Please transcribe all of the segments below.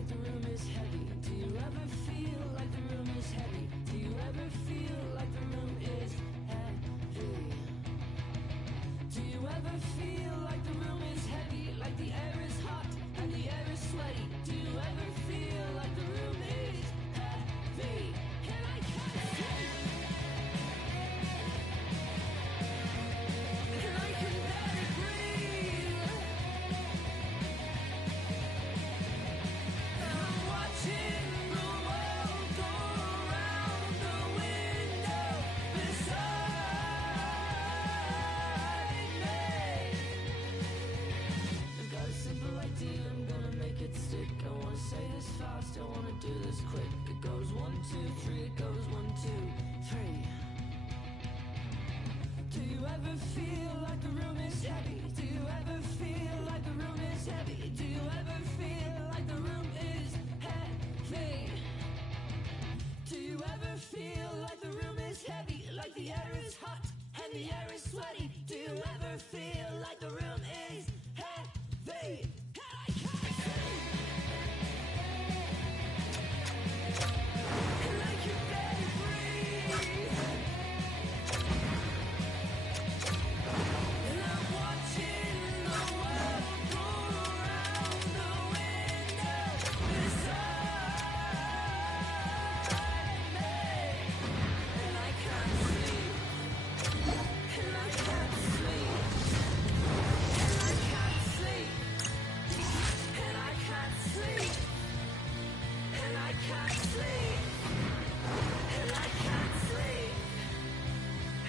like the room is heavy? Do you ever feel like the room is heavy? Do you ever feel like the room is heavy? Do you ever feel like the room is heavy? Like the air is hot and the air is sweaty? Do you ever feel like the room is heavy? And I can't sleep. And I can barely breathe. And I'm watching the world go around the window beside me. I've got a simple idea, I'm gonna make it stick. I wanna say this fast, I wanna do this quick. It goes 1, 2, 3, it goes 1, 2, 3. Do you ever feel like the room is heavy? Do you ever feel like the room is heavy? Do you ever feel like the room is heavy? Do you ever feel like the room is heavy? Like the air is hot and the air is sweaty? Do you ever feel like the room is heavy? And I can't sleep. And I can barely breathe. And I'm watching the world go around the window beside me. And I can't sleep. And I can't sleep. And I can't sleep. And I can't sleep. And I can't sleep. And I can't sleep.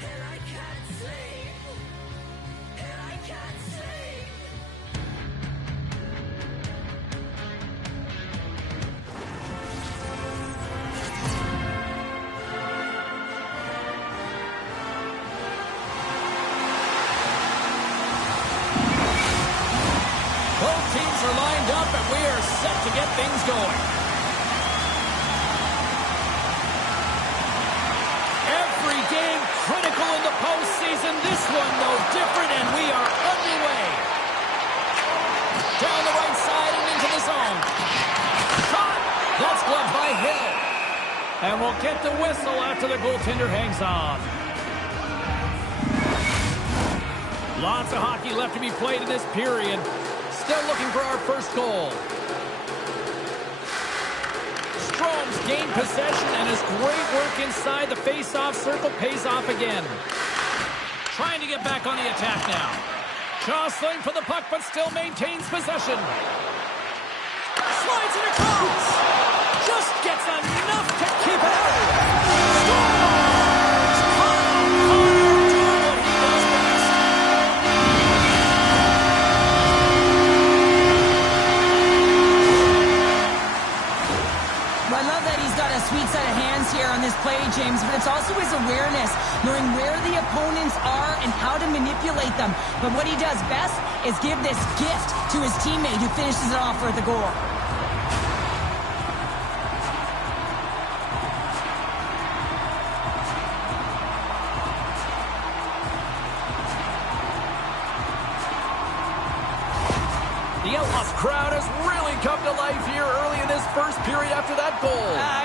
And I can't sleep. And I can't sleep. Both teams are lined up, and we are set to get things going. Every game critical in the postseason. This one no different, and we are underway. Down the right side and into the zone. Shot! That's gloved by Hill. And we'll get the whistle after the goaltender hangs on. Lots of hockey left to be played in this period. Still looking for our first goal. Strom's gained possession, and his great work inside the face-off circle pays off again. Trying to get back on the attack now. Jostling for the puck, but still maintains possession. Slides it across. Just gets enough to keep it out. Scores! Connor doing what he does best. Well, I love that he's got a sweet set of hands here on this play, James, but it's also his awareness, knowing where the opponents are and how to manipulate them. But what he does best is give this gift to his teammate who finishes it off for the goal. The Outlaws crowd has really come to life here early in this first period after that goal.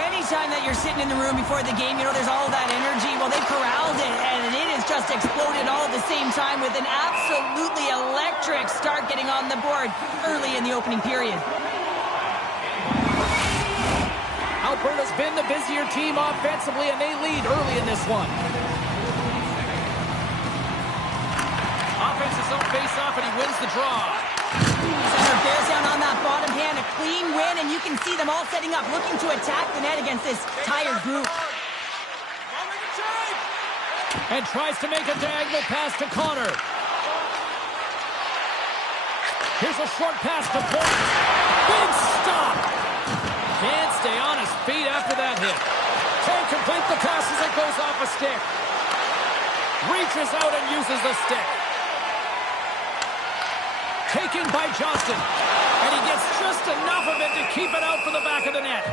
Anytime that you're sitting in the room before the game, you know, there's all that energy. Well, they corralled it, and it has just exploded all at the same time with an absolutely electric start getting on the board early in the opening period. Alberta's been the busier team offensively, and they lead early in this one. Offense is up face-off, and he wins the draw. Center bears down on that bottom hand, a clean win, and you can see them all setting up, looking to attack the net against this tired group. And tries to make a diagonal pass to Connor. Here's a short pass to Point. Big stop! Can't stay on his feet after that hit. Can't complete the pass as it goes off a stick. Reaches out and uses the stick. Taken by Johnston. And he gets just enough of it to keep it out for the back of the net.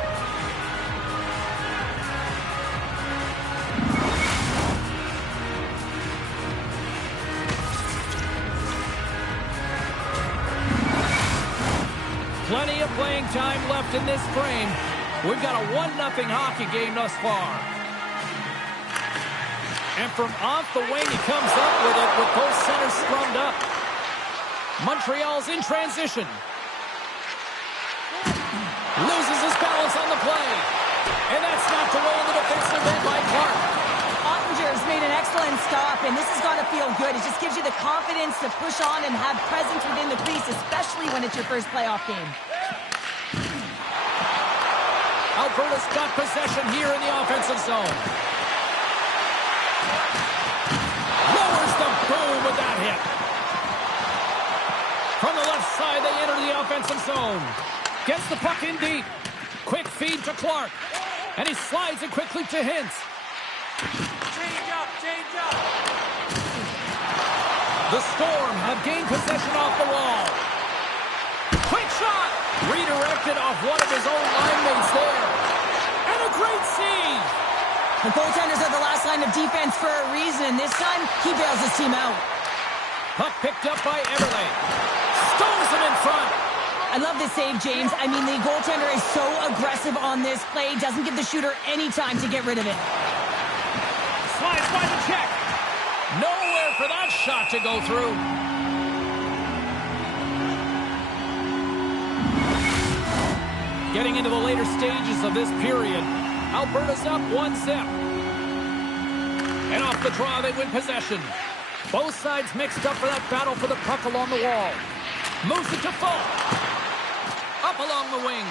Plenty of playing time left in this frame. We've got a 1-0 hockey game thus far. And from off the wing, he comes up with it with both centers scrummed up. Montreal's in transition. Loses his balance on the play. And that's knocked away in the defensive end by Clark. Ottinger's made an excellent stop, and this has got to feel good. It just gives you the confidence to push on and have presence within the crease, especially when it's your first playoff game. Alberta's got possession here in the offensive zone. Lowers the boom with that hit. From the left side, they enter the offensive zone. Gets the puck in deep. Quick feed to Clark. And he slides it quickly to Hintz. Change up. The Storm have gained possession off the wall. Quick shot! Redirected off one of his own line mates there. And a great save! The goaltenders are the last line of defense for a reason. This time, he bails his team out. Puck picked up by Everly. Stones him in front. I love this save, James. I mean, the goaltender is so aggressive on this play. Doesn't give the shooter any time to get rid of it. Slides by the check. Nowhere for that shot to go through. Getting into the later stages of this period, Alberta's up 1-0. And off the draw, they win possession. Both sides mixed up for that battle for the puck along the wall. Moves it to full. Up along the wing.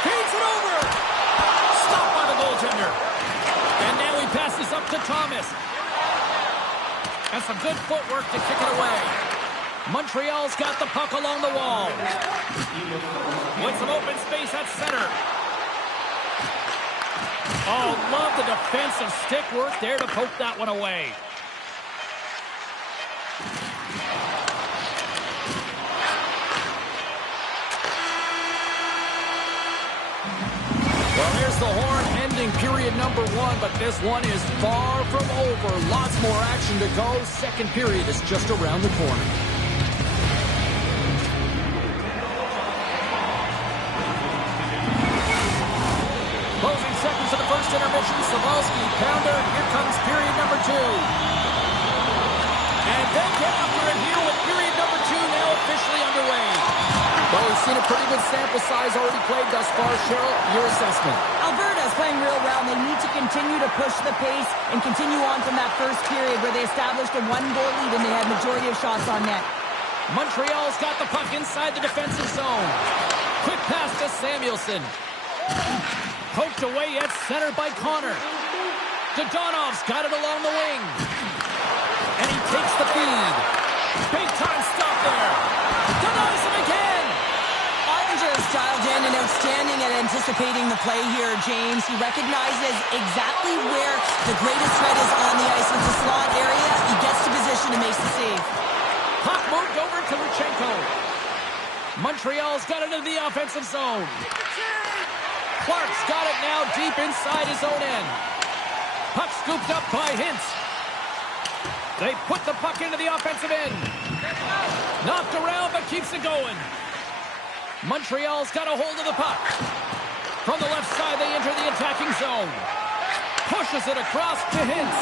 Feeds it over. Stopped by the goaltender. And now he passes up to Thomas. And some good footwork to kick it away. Montreal's got the puck along the wall. With some open space at center. Oh, love the defensive stick work there to poke that one away. Well, there's the horn ending period number 1, but this one is far from over. Lots more action to go. Second period is just around the corner. Closing seconds of the first intermission. Savalsky, pounder. Here comes period number 2. And they get after it here with period number 2 now officially underway. Well, we've seen a pretty good sample size already played thus far. Cheryl, your assessment. Alberta's playing real well, and they need to continue to push the pace and continue on from that first period where they established a 1-goal lead and they had majority of shots on net. Montreal's got the puck inside the defensive zone. Quick pass to Samuelson. Poked away at center by Connor. Dodonov's got it along the wing. And he takes the feed. Big time stop there. Denies him again. Ottinger's dialed in and outstanding at anticipating the play here, James. He recognizes exactly where the greatest threat is on the ice. It's a slot area. He gets to position and makes the save. Puck moved over to Luchenko. Montreal's got it into the offensive zone. Clark's got it now deep inside his own end. Puck scooped up by Hintz. They put the puck into the offensive end. Knocked around, but keeps it going. Montreal's got a hold of the puck. From the left side, they enter the attacking zone. Pushes it across to Hintz.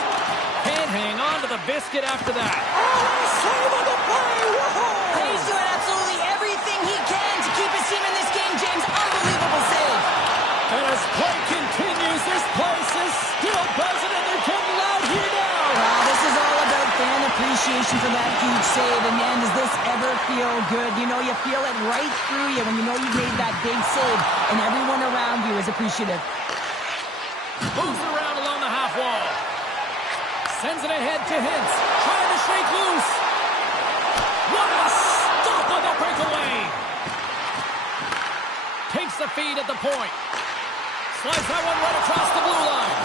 Can't hang on to the biscuit after that. Save on the play! Whoa! He's doing absolutely everything he can to keep his team in this game, James. Unbelievable save. And as play continues, this place is still buzzing, and they're getting loud here now. Wow, this is all about fan appreciation for that huge save. And man, does this ever feel good? You know, you feel it right through you when you know you've made that big save, and everyone around you is appreciative. Moves it around along the half wall. Sends it ahead to Hintz. Trying to shake loose. What a stop on the breakaway. Takes the feed at the point. Slides that one right across the blue line.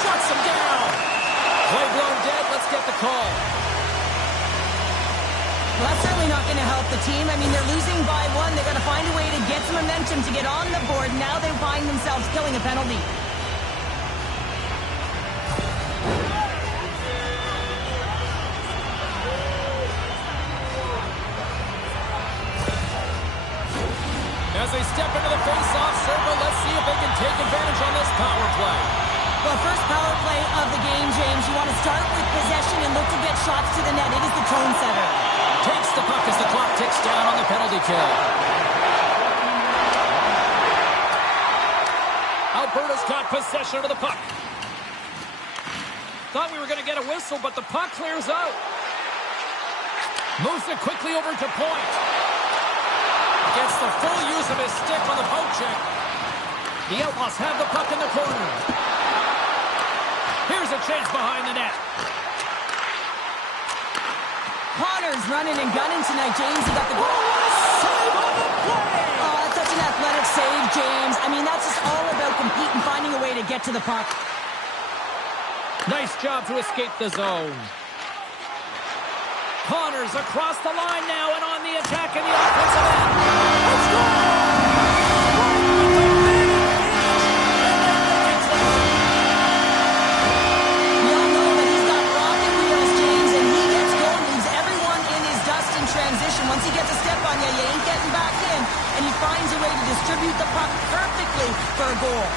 Shuts him down. Play blown dead. Let's get the call. Well, that's certainly not going to help the team. I mean, they're losing by 1. They're going to find a way to get some momentum to get on the board. Now they find themselves killing a penalty. they step into the face-off circle. Let's see if they can take advantage on this power play. Well, first power play of the game, James. You want to start with possession and look to get shots to the net. It is the tone setter. Takes the puck as the clock ticks down on the penalty kill. Alberta's got possession of the puck. Thought we were going to get a whistle, but the puck clears out. Moves it quickly over to point. Gets the full use of his stick on the poke check. The Outlaws have the puck in the corner. Here's a chance behind the net. Connor's running and gunning tonight, James. He got the goal. Save on the play! Oh, that's such an athletic save, James. I mean, that's just all about competing, finding a way to get to the puck. Nice job to escape the zone. Connors across the line now and on the attack in the offensive end. Let's go! We all know that he's got rocket wheels, James, and he gets going, leaves everyone in his dust in transition. Once he gets a step on you, you ain't getting back in, and he finds a way to distribute the puck perfectly for a goal.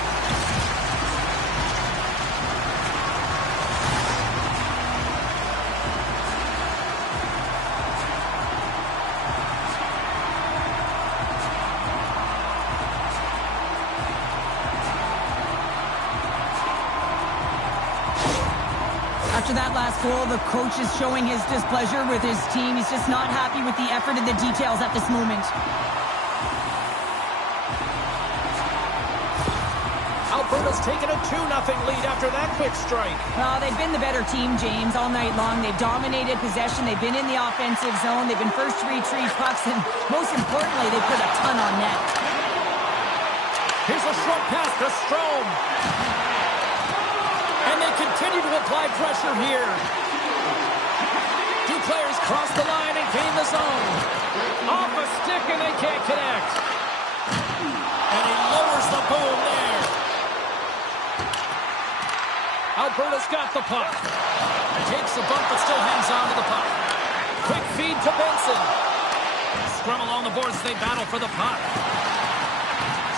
After that last goal, the coach is showing his displeasure with his team. He's just not happy with the effort and the details at this moment. Alberta's taken a 2-0 lead after that quick strike. Well, they've been the better team, James, all night long. They've dominated possession. They've been in the offensive zone. They've been first to retrieve pucks, and most importantly, they put a ton on net. Here's a short pass to Strome. And they continue to apply pressure here. Two players cross the line and gain the zone. Off a stick and they can't connect. And he lowers the boom there. Alberta's got the puck. Takes a bump but still hangs on to the puck. Quick feed to Benson. Scrum along the boards as they battle for the puck.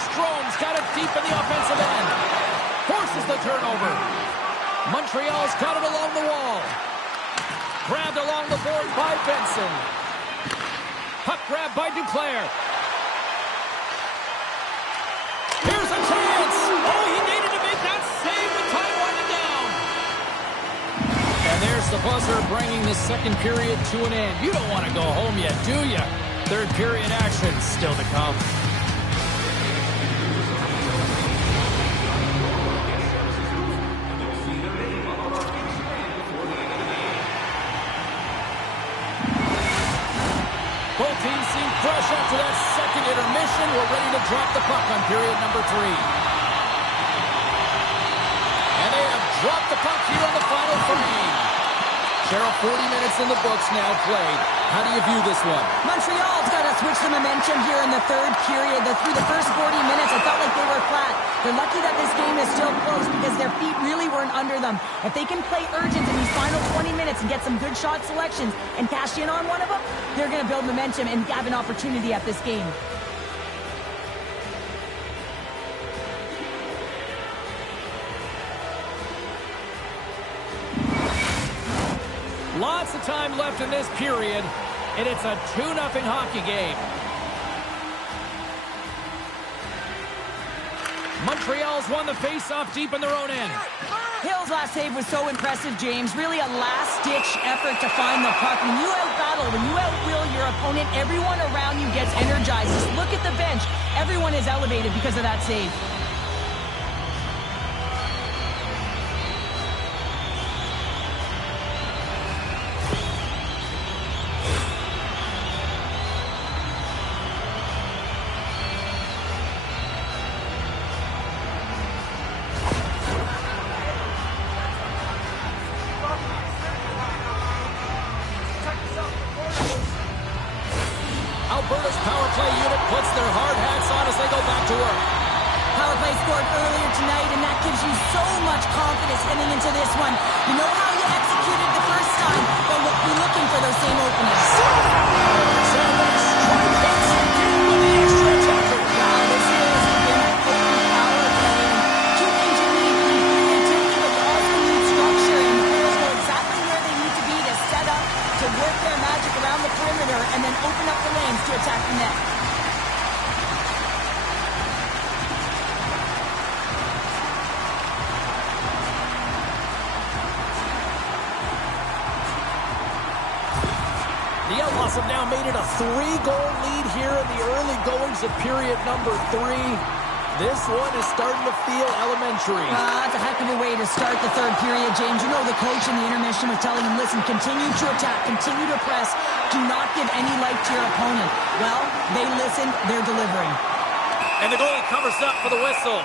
Strome's got it deep in the offensive end. Forces the turnover. Montreal's got it along the wall. Grabbed along the board by Benson. Puck grab by Duclair. Here's a chance. Oh, he needed to make that save with time winding down. And there's the buzzer bringing the second period to an end. You don't want to go home yet, do you? Third period action still to come. Both teams seem fresh after that second intermission. We're ready to drop the puck on period number 3. And they have dropped the puck here on the final frame. Cheryl, 40 minutes in the books now played. How do you view this one? Montreal's got to switch the momentum here in the third period. Through the first 40 minutes, I felt like they were flat. They're lucky that this game is still close because their feet really weren't under them. If they can play urgent in these final 20 minutes and get some good shot selections and cash in on one of them, they're going to build momentum and have an opportunity at this game. Lots of time left in this period, and it's a 2-0 hockey game. Montreal's won the face-off deep in their own end. Hill's last save was so impressive, James. Really a last-ditch effort to find the puck. When you out-battle, when you out-will your opponent, everyone around you gets energized. Just look at the bench. Everyone is elevated because of that save. Alberta's power play unit puts their hard hats on as they go back to work. Power play scored earlier tonight, and that gives you so much confidence heading into this one. You know how you executed the first time, but we'll be looking for those same openings. So they strike once again with the extra attacker. Owls have now made it a 3-goal lead here in the early goings of period number 3. This one is starting to feel elementary. That's a heck of a way to start the third period, James. You know the coach in the intermission was telling him, listen, continue to attack, continue to press. Do not give any life to your opponent. Well, they listened, they're delivering. And the goalie covers up for the whistle.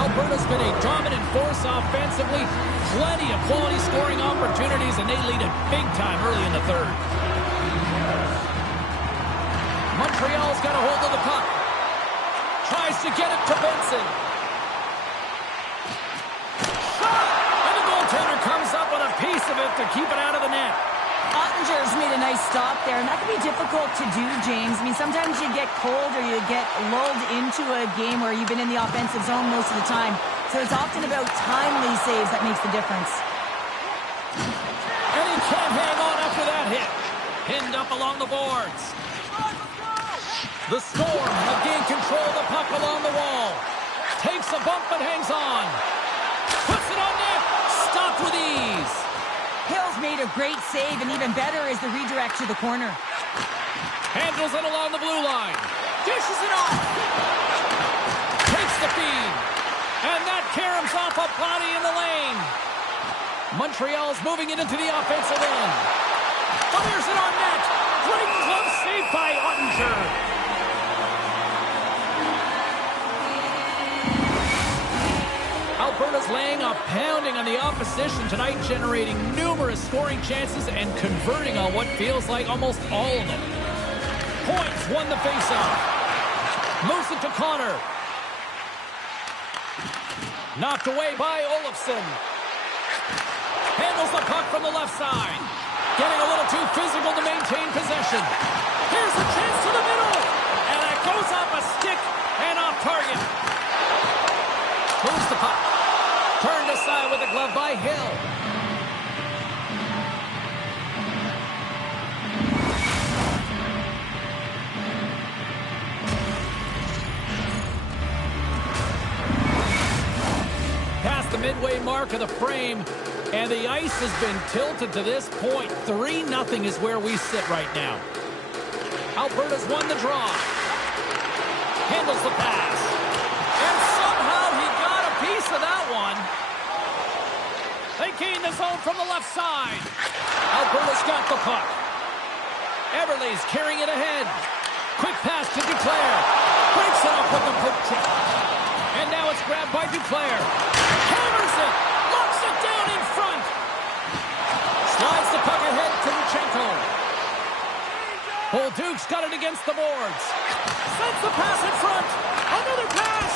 Alberta's been a dominant force offensively. Plenty of quality scoring opportunities, and they lead it big time early in the third. Montreal's got a hold of the puck. Tries to get it to Benson. Shot! And the goaltender comes up with a piece of it to keep it out of the net. Ottinger's made a nice stop there, and that can be difficult to do, James. I mean, sometimes you get cold or you get lulled into a game where you've been in the offensive zone most of the time. So it's often about timely saves that makes the difference. And he can't hang on after that hit. Pinned up along the boards. The Storm have gained control of the puck along the wall. Takes a bump but hangs on. Puts it on net. Stopped with ease. Hill's made a great save, and even better is the redirect to the corner. Handles it along the blue line. Dishes it off. Takes the feed. And that caroms off a body in the lane. Montreal's moving it into the offensive end. Fires it on net. Great glove save by Ottinger. Alberta's laying a pounding on the opposition tonight, generating numerous scoring chances and converting on what feels like almost all of them. Points won the faceoff. Moves it to Connor. Knocked away by Olofsson. Handles the puck from the left side. Getting a little too physical to maintain possession. Here's a chance to the middle. And it goes off a stick and off target. Moves the puck. Turned aside with the glove by Hill. Past the midway mark of the frame, and the ice has been tilted to this point. 3-0 is where we sit right now. Alberta's won the draw. Handles the pass. And somehow he got a piece of that one. They gain the zone from the left side. Alberta's got the puck. Everly's carrying it ahead. Quick pass to Duclair. Breaks it up with the poke check. And now it's grabbed by Duclair. Hammers it. Locks it down in front. Slides the puck ahead to Luchenko. Bolduc's got it against the boards. Sends the pass in front. Another pass.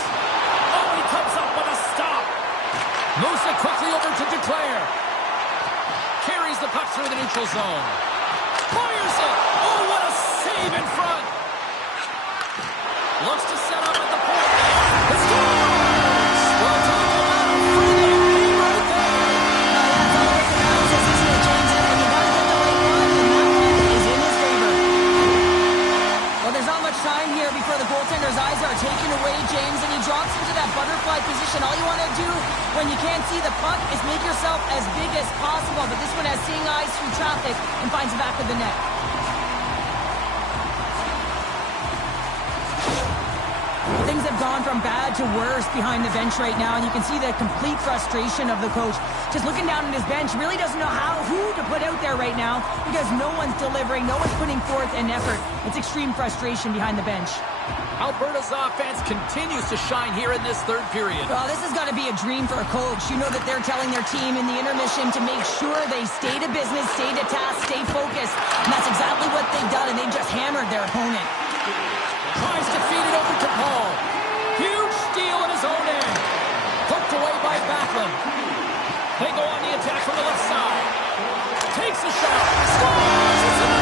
Oh, he comes up with a stop. Moves it quickly over to Duclair. Carries the puck through the neutral zone. Fires it. Oh, what a save in front. Looks to set up at the point. The scores! Well, talk about a freedom game right there. That's all it announces, isn't it, James? And you gotta get the right one, and that one is in his favor. Well, there's not much time here before the goaltender's eyes are taken away, James, and he drops into that butterfly position. All you want to do when you can't see the puck is make yourself as big as possible, but this one has seeing eyes through traffic and finds the back of the net. Things have gone from bad to worse behind the bench right now, and you can see the complete frustration of the coach. Just looking down at his bench, really doesn't know who to put out there right now because no one's delivering, no one's putting forth an effort. It's extreme frustration behind the bench. Alberta's offense continues to shine here in this third period. Well, this has got to be a dream for a coach. You know that they're telling their team in the intermission to make sure they stay to business, stay to task, stay focused. And that's exactly what they've done, and they've just hammered their opponent. Tries to feed it over to Paul. Huge steal in his own end. Hooked away by Backlund. They go on the attack from the left side. Takes a shot. Scores! It's in the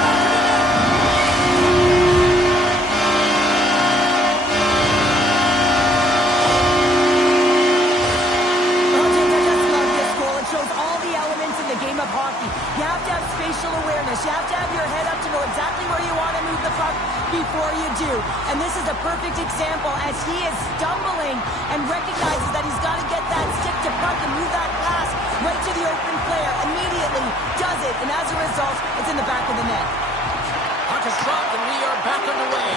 back of the net. Shows all the elements in the game of hockey. You have to have spatial awareness. You have to have your head up to know exactly where you want to move the puck. before you do. And this is a perfect example as he is stumbling and recognizes that he's got to get that stick to puck and move that pass right to the open player. Immediately does it, and as a result, it's in the back of the net. Puck is dropped, and we are back underway.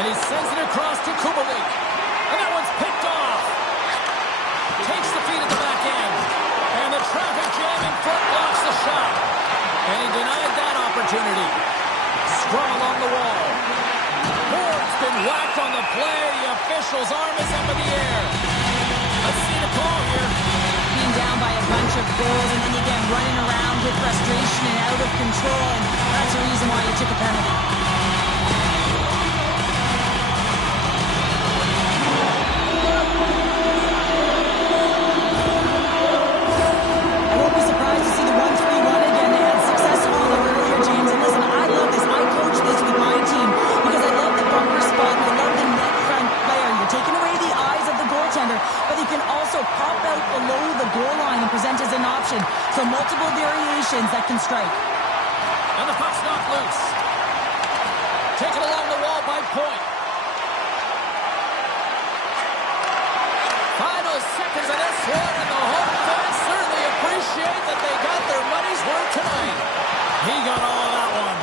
And he sends it across to Kubalik. And that one's picked off. Takes the feed at the back end. And the traffic jam in front blocks the shot. And he denied that opportunity. Scrum along the wall. Board's been whacked on the play. The official's arm is up in the air. Let's see the call here. Being down by a bunch of goals and then you get running around with frustration and out of control. And that's the reason why you took a penalty. I won't be surprised to see the 1-3-1 again. They had success all of earlier, James. And listen, I love this. I coach this with my team because I love the bumper spot. I love the net front player. You're taking away the eyes of the goaltender, but he can also pop out below the goal line and present as an option. So multiple variations that can strike. And the puck's knocked loose. Taken along the wall by Point. Final seconds of this one, and the home fans certainly appreciate that they got their money's worth tonight. He got all of that one.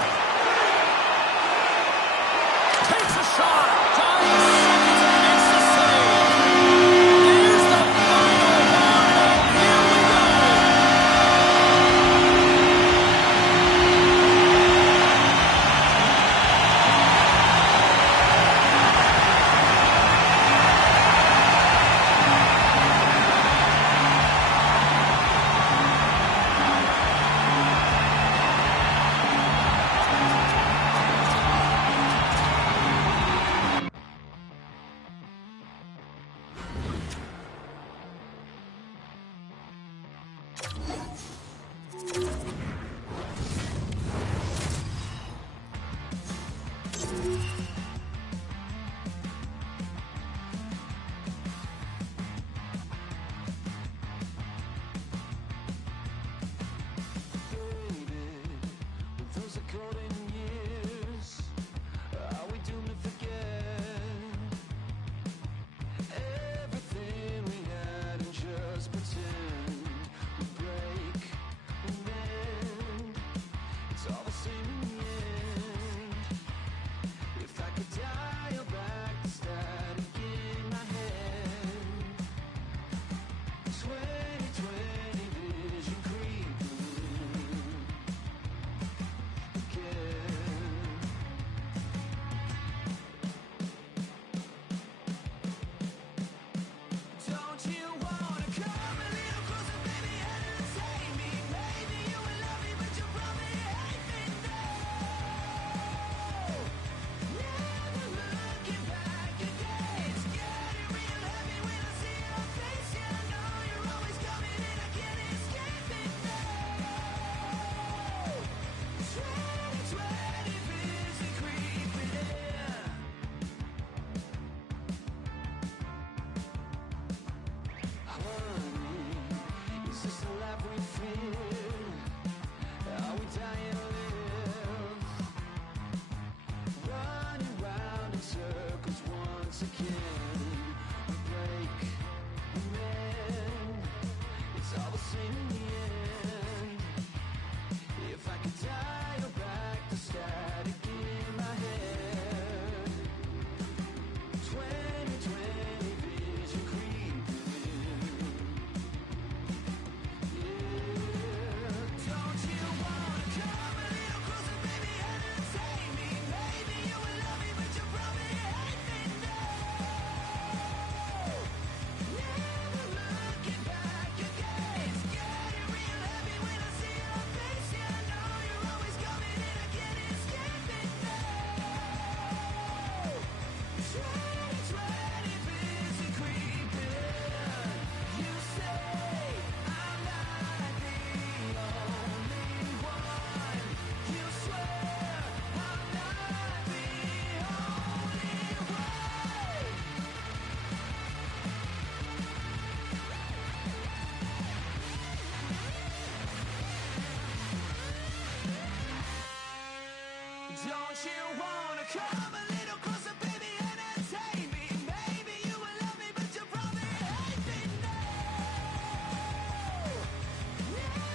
Takes a shot. Dying seconds and makes the save. There's the final one, and here we go. Come a little closer, baby, entertain me. Maybe you will love me, but you probably hate me now. Never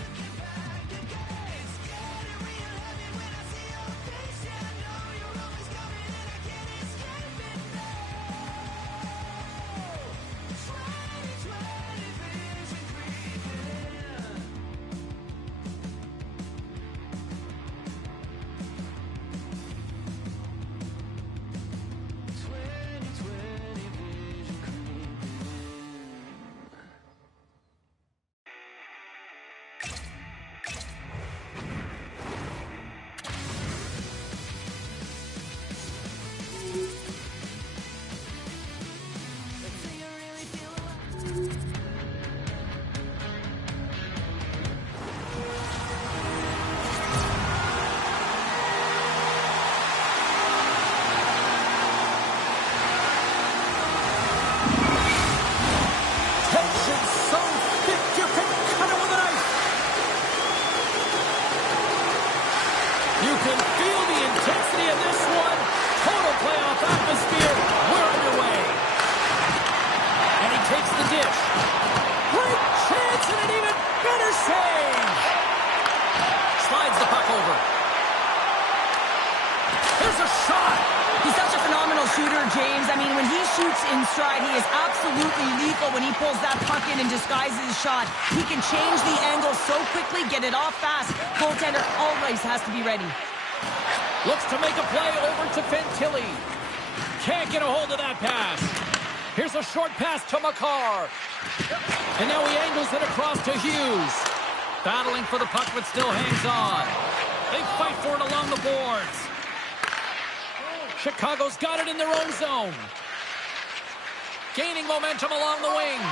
looking back again. It's getting real heavy when I see your face. Yeah, I know you're always coming and I can't escape it now. 2020 vision creeping. 2020 vision creeping. Do you really feel alive? Tension so thick you can cut it with a knife. You can feel the intensity of this one. Total playoff atmosphere. We're underway. And he takes the dish. Great chance and an even better save. Slides the puck over. Here's a shot. He's such a phenomenal shooter, James. I mean, when he shoots in stride, he is absolutely lethal when he pulls that puck in and disguises his shot. He can change the angle so quickly, get it off fast. Goaltender always has to be ready. Looks to make a play over to Fantilli. Can't get a hold of that pass. Here's a short pass to Makar. And now he angles it across to Hughes. Battling for the puck, but still hangs on. They fight for it along the boards. Chicago's got it in their own zone. Gaining momentum along the wing.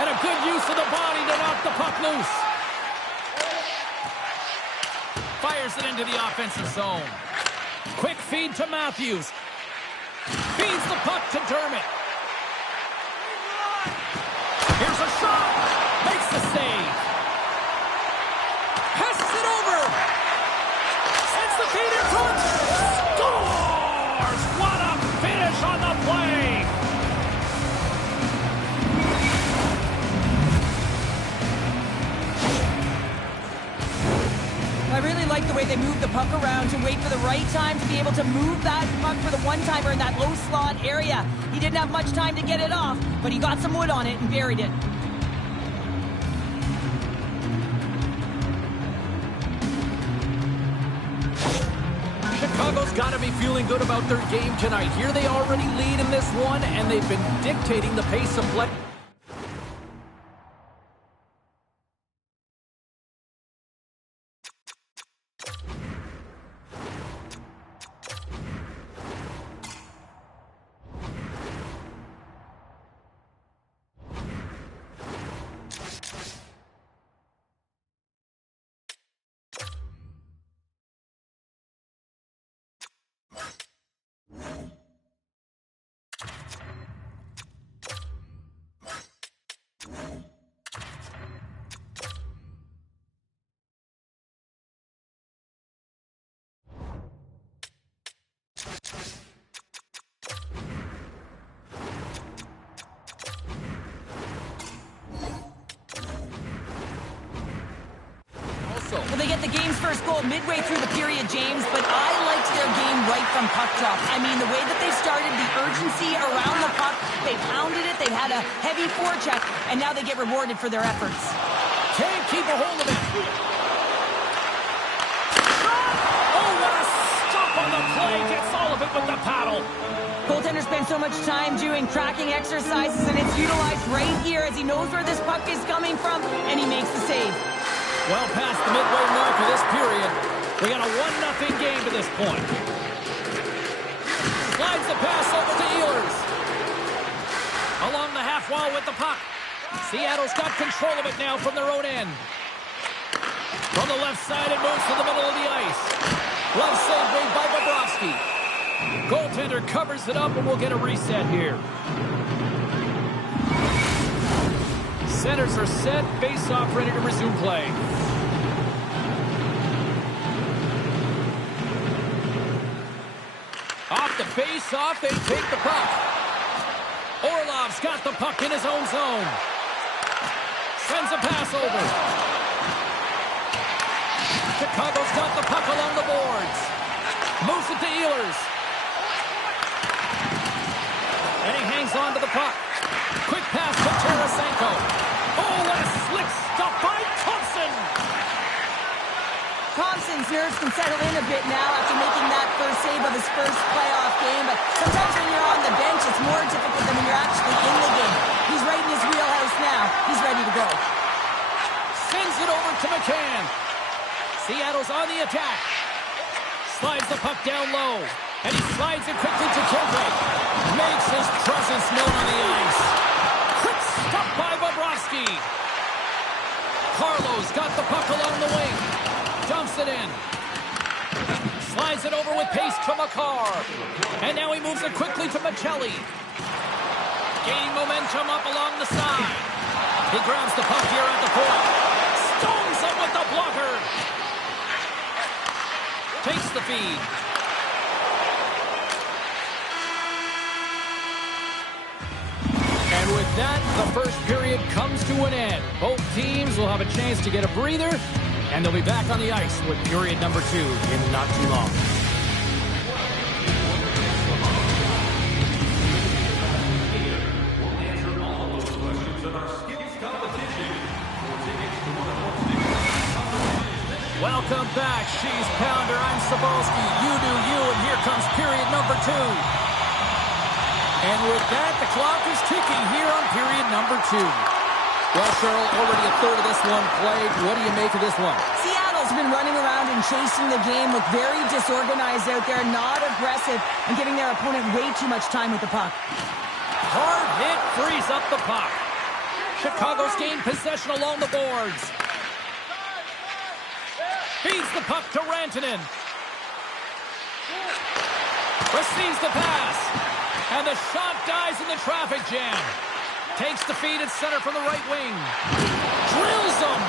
And a good use of the body to knock the puck loose. Fires it into the offensive zone. Quick feed to Matthews. Feeds the puck to Dermott. Here's a shot. Makes the save. Passes it over. Sends the feed in front. Scores! What a finish on the play. I really like the way they move the puck around to wait for the right time to be able to move that puck for the one-timer in that low slot area. He didn't have much time to get it off, but he got some wood on it and buried it. Chicago's got to be feeling good about their game tonight. Here they already lead in this one, and they've been dictating the pace of play. Well, they get the game's first goal midway through the period, James, but I liked their game right from puck drop. I mean, the way that they started, the urgency around the puck, they pounded it, they've had a heavy forecheck, and now they get rewarded for their efforts. Can't keep a hold of it. Oh, what a stop on the play. Gets all of it with the paddle. Goaltender spends so much time doing tracking exercises, and it's utilized right here as he knows where this puck is coming from, and he makes the save. Well past the midway mark of this period. We got a 1-0 game to this point. Slides the pass over to Ehlers. Along the half wall with the puck. Seattle's got control of it now from their own end. From the left side, it moves to the middle of the ice. Glove save made by Bobrovsky. Goaltender covers it up, and we'll get a reset here. Centers are set, face-off ready to resume play. to face off. They take the puck. Orlov's got the puck in his own zone. Sends a pass over. Chicago's got the puck along the boards. Moves it to Ehlers. And he hangs on to the puck. Quick pass to Tarasenko. Oh, what a slick stop by Thompson. Thompson's nerves can settle in a bit now after making that first save of his first playoff game, but sometimes when you're on the bench, it's more difficult than when you're actually in the game. He's right in his wheelhouse now. He's ready to go. Sends it over to McCann. Seattle's on the attack. Slides the puck down low. And he slides it quickly to Kilgrave. Makes his presence known on the ice. Quick stop by Bobrovsky. Carlo's got the puck along the wing. Dumps it in. Slides it over with pace to Makar. And now he moves it quickly to Michelli. Gaining momentum up along the side. He grabs the puck here at the point. Stones him with the blocker. Takes the feed. And with that, the first period comes to an end. Both teams will have a chance to get a breather, and they'll be back on the ice with period number 2 in not too long. Welcome back, She's Pounder. I'm Cebulski. You do you, and here comes period number 2. And with that, the clock is ticking here on period number 2. Well, Cheryl, already a third of this one played. What do you make of this one? Seattle's been running around and chasing the game, look very disorganized out there, not aggressive, and giving their opponent way too much time with the puck. Hard hit frees up the puck. Chicago's gained possession along the boards. Feeds the puck to Rantanen. Receives the pass. And the shot dies in the traffic jam. Takes the feed at center from the right wing. Drills him.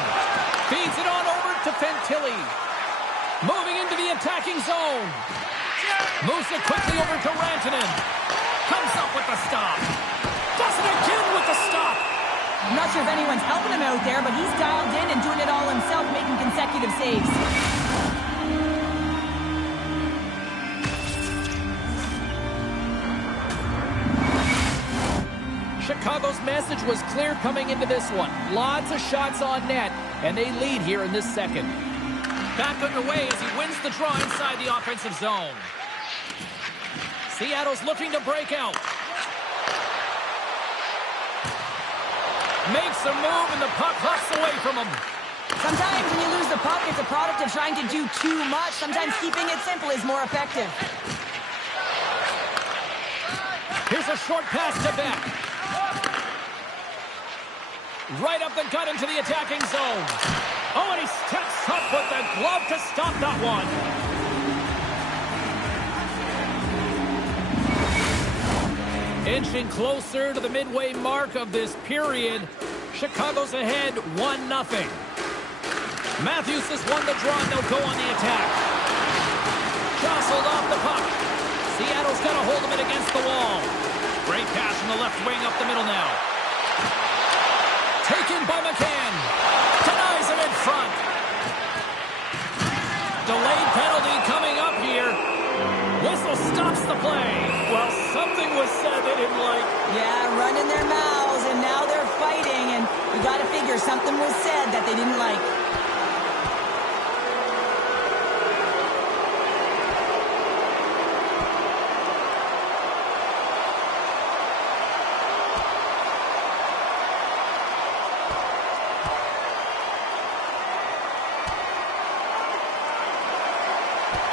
Feeds it on over to Fantilli. Moving into the attacking zone. Moves it quickly over to Rantanen. Comes up with the stop. Does it again with the stop. I'm not sure if anyone's helping him out there, but he's dialed in and doing it all himself, making consecutive saves. Chicago's message was clear coming into this one. Lots of shots on net, and they lead here in this second. Back underway as he wins the draw inside the offensive zone. Seattle's looking to break out. Makes a move, and the puck hops away from him. Sometimes when you lose the puck, it's a product of trying to do too much. Sometimes keeping it simple is more effective. Here's a short pass to Beck. Right up the gut into the attacking zone. Oh, and he steps up with the glove to stop that one. Inching closer to the midway mark of this period. Chicago's ahead 1-0. Matthews has won the draw, and they'll go on the attack. Jostled off the puck. Seattle's got a hold of it against the wall. Great pass from the left wing up the middle now. Taken by McCann. Denies him in front. Delayed penalty coming up here. Whistle stops the play. Well, something was said they didn't like. Yeah, running their mouths, and now they're fighting, and you got to figure something was said that they didn't like.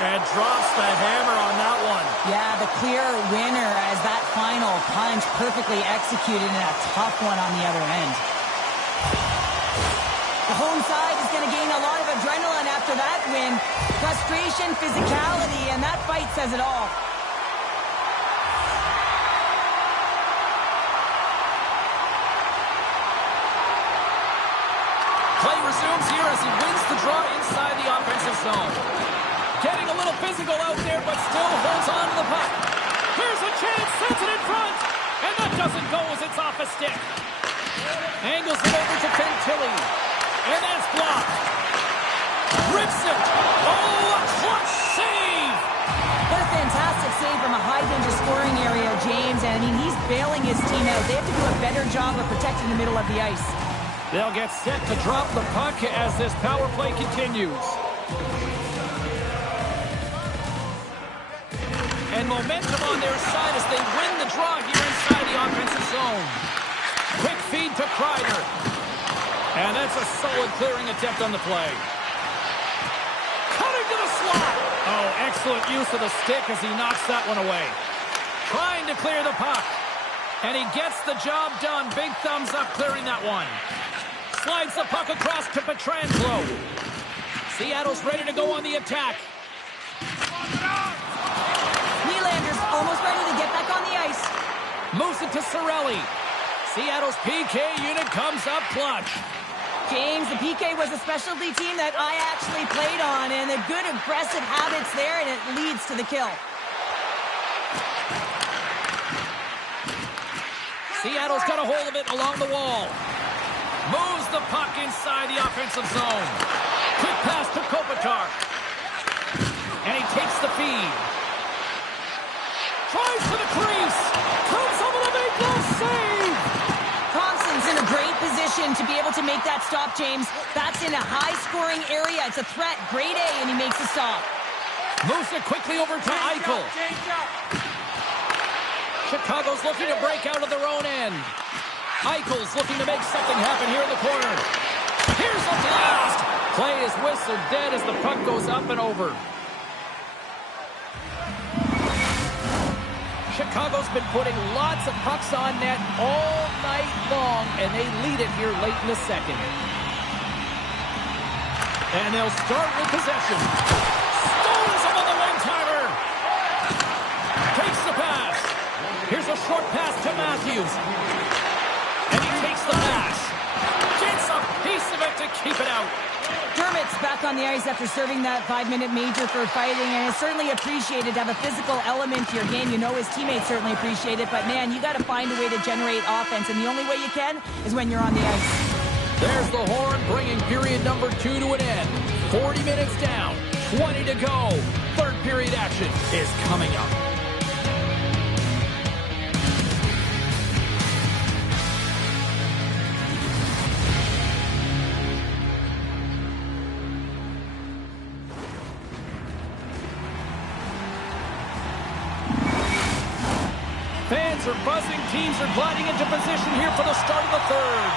And drops the hammer on that one. Yeah, the clear winner as that final punch perfectly executed in a tough one on the other end. The home side is going to gain a lot of adrenaline after that win. Frustration, physicality, and that fight says it all. Play resumes here as he wins the draw inside the offensive zone. Getting a little physical out there, but still holds on to the puck. Here's a chance, sends it in front. And that doesn't go as it's off a stick. Angles it over to Fantilli. And that's blocked. Rips it. Oh, a clutch save. What a fantastic save from a high-danger scoring area, James. And, I mean, he's bailing his team out. They have to do a better job of protecting the middle of the ice. They'll get set to drop the puck as this power play continues. And momentum on their side as they win the draw here inside the offensive zone. Quick feed to Kreider. And that's a solid clearing attempt on the play. Cutting to the slot. Oh, excellent use of the stick as he knocks that one away. Trying to clear the puck. And he gets the job done. Big thumbs up clearing that one. Slides the puck across to Pietrangelo. Seattle's ready to go on the attack. Nylander's almost ready to get back on the ice. Moves it to Cirelli. Seattle's PK unit comes up clutch. James, the PK was a specialty team that I actually played on, and the good aggressive habits there, and it leads to the kill. Seattle's got a hold of it along the wall. Moves the puck inside the offensive zone. Quick pass to Kopitar. And he takes the feed. Tries to the crease. Comes up with a big glove save. Thompson's in a great position to be able to make that stop, James. That's in a high-scoring area. It's a threat. Grade A, and he makes a stop. Moves it quickly over to Eichel. Chicago's looking to break out of their own end. Eichel's looking to make something happen here in the corner. Here's a blast. Play is whistled dead as the puck goes up and over. Chicago's been putting lots of pucks on net all night long, and they lead it here late in the second. And they'll start with possession. Stones him on the one-timer. Takes the pass. Here's a short pass to Matthews. And he takes the pass. Gets a piece of it to keep it out. Dermott's back on the ice after serving that 5-minute major for fighting, and it's certainly appreciated to have a physical element to your game. You know his teammates certainly appreciate it, but man, you got to find a way to generate offense, and the only way you can is when you're on the ice. There's the horn bringing period number 2 to an end. 40 minutes down, 20 to go. Third period action is coming up. Fans are buzzing. Teams are gliding into position here for the start of the third.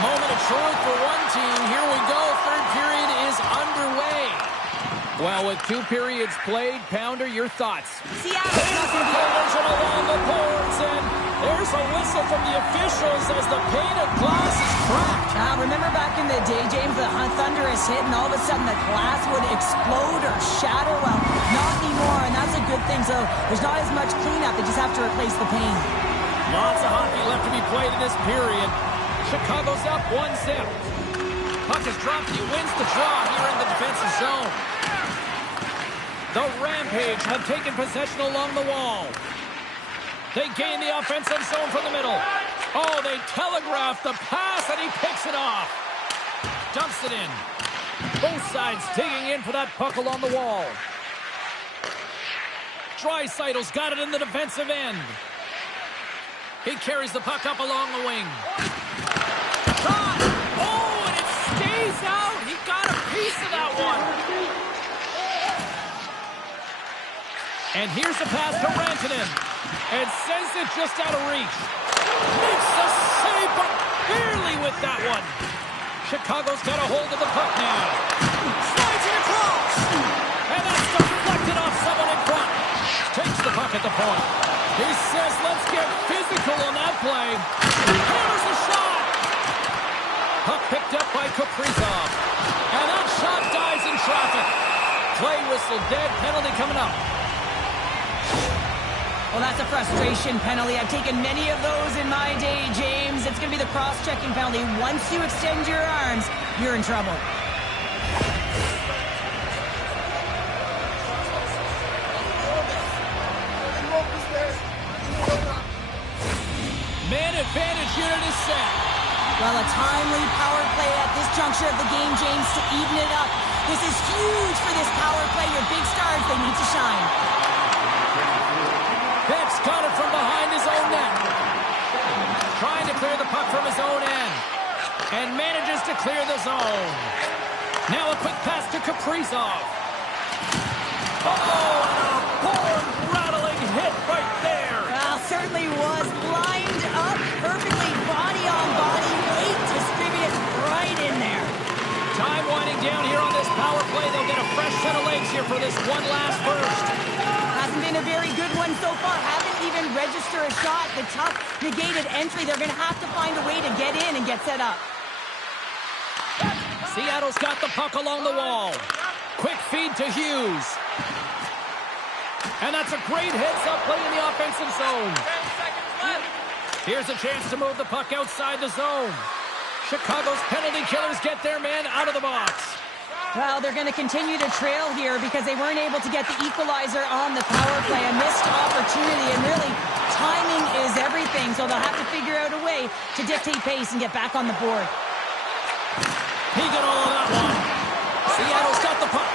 Moment of truth for one team. Here we go. Third period is underway. Well, with 2 periods played, Pounder, your thoughts? Seattle. Collision along the boards, and there's a whistle from the officials as the pane of glass is cracked. Remember back in the day, James, the thunderous hit, and all of a sudden the glass would explode or shatter? Well, not anymore, and that's a good thing. So there's not as much cleanup. They just have to replace the pane. Lots of hockey left to be played in this period. Chicago's up 1-0. Puck is dropped. He wins the draw here in the defensive zone. The Rampage have taken possession along the wall. They gain the offensive zone from the middle. Oh, they telegraph the pass, and he picks it off. Dumps it in. Both sides digging in for that puck along the wall. Draisaitl's got it in the defensive end. He carries the puck up along the wing. Shot! Oh, and it stays out. He got a piece of that one. And here's the pass to Rantanen. And sends it just out of reach. Makes the save, but barely with that one. Chicago's got a hold of the puck now. Slides it across. And that's deflected off someone in front. Takes the puck at the point. He says, let's get physical on that play. Hammers the shot. Puck picked up by Kaprizov. And that shot dies in traffic. Play whistle dead. Penalty coming up. Well, that's a frustration penalty. I've taken many of those in my day, James. It's going to be the cross-checking penalty. Once you extend your arms, you're in trouble. Man advantage unit is set. Well, a timely power play at this juncture of the game, James, to even it up. This is huge for this power play. Your big stars, they need to shine. Beck's got it from behind his own net. Trying to clear the puck from his own end. And manages to clear the zone. Now a quick pass to Kaprizov. Oh, and a board-rattling hit right there. Well, certainly was lined up perfectly, body on body, weight distributed right in there. Time winding down here on this power play. They'll get a fresh set of legs here for this one last burst. Hasn't been a very good one so far. Haven't even registered a shot. The tough negated entry. They're going to have to find a way to get in and get set up. Seattle's got the puck along the wall. Quick feed to Hughes. And that's a great heads-up play in the offensive zone. 10 seconds left. Here's a chance to move the puck outside the zone. Chicago's penalty killers get their man out of the box. Well, they're going to continue to trail here because they weren't able to get the equalizer on the power play. A missed opportunity, and really, timing is everything. So they'll have to figure out a way to dictate pace and get back on the board. He got all of that one. Seattle's got the puck.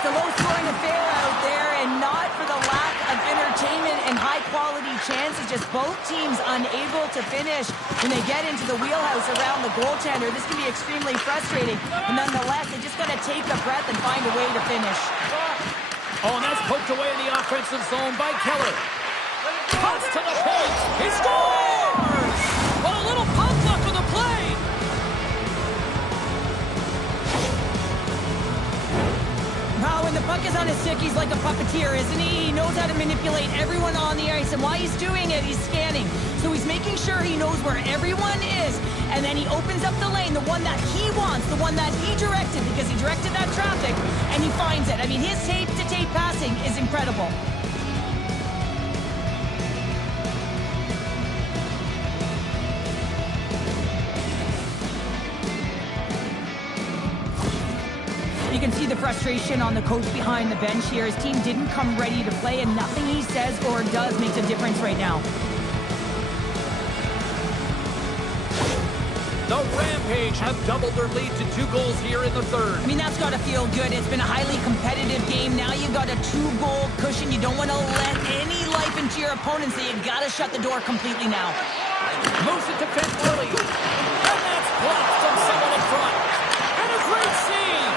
It's a low-scoring affair out there, and not for the lack of entertainment and high-quality chances. Just both teams unable to finish when they get into the wheelhouse around the goaltender. This can be extremely frustrating, and nonetheless, they just got to take a breath and find a way to finish. Oh, and that's poked away in the offensive zone by Keller. Pass to the paint. He scores! Well, a little pump luck on the play. Now, when the puck is on his stick, he's like a puppeteer, isn't he? He knows how to manipulate everyone on the ice, and while he's doing it, he's scanning. So he's making sure he knows where everyone is, and then he opens up the lane, the one that he wants, the one that he directed, because he directed that traffic, and he finds it. I mean, his tape-to-tape passing is incredible. You can see the frustration on the coach behind the bench here. His team didn't come ready to play, and nothing he says or does makes a difference right now. The Rampage have doubled their lead to 2 goals here in the third. I mean, that's got to feel good. It's been a highly competitive game. Now you've got a 2-goal cushion. You don't want to let any life into your opponent, so you've got to shut the door completely now. Moves it to Fantilli. And that's blocked from someone in front. And a great save.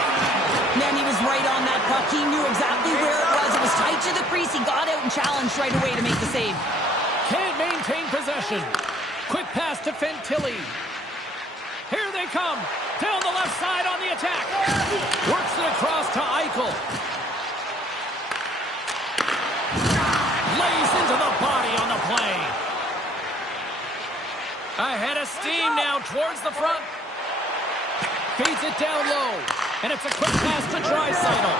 Man, he was right on that puck. He knew exactly where it was. It was tight to the crease. He got out and challenged right away to make the save. Can't maintain possession. Quick pass to Fantilli. Here they come. Down the left side on the attack. Works it across to Eichel. Lays into the body on the play. Ahead of steam now towards the front. Feeds it down low. And it's a quick pass to Draisaitl.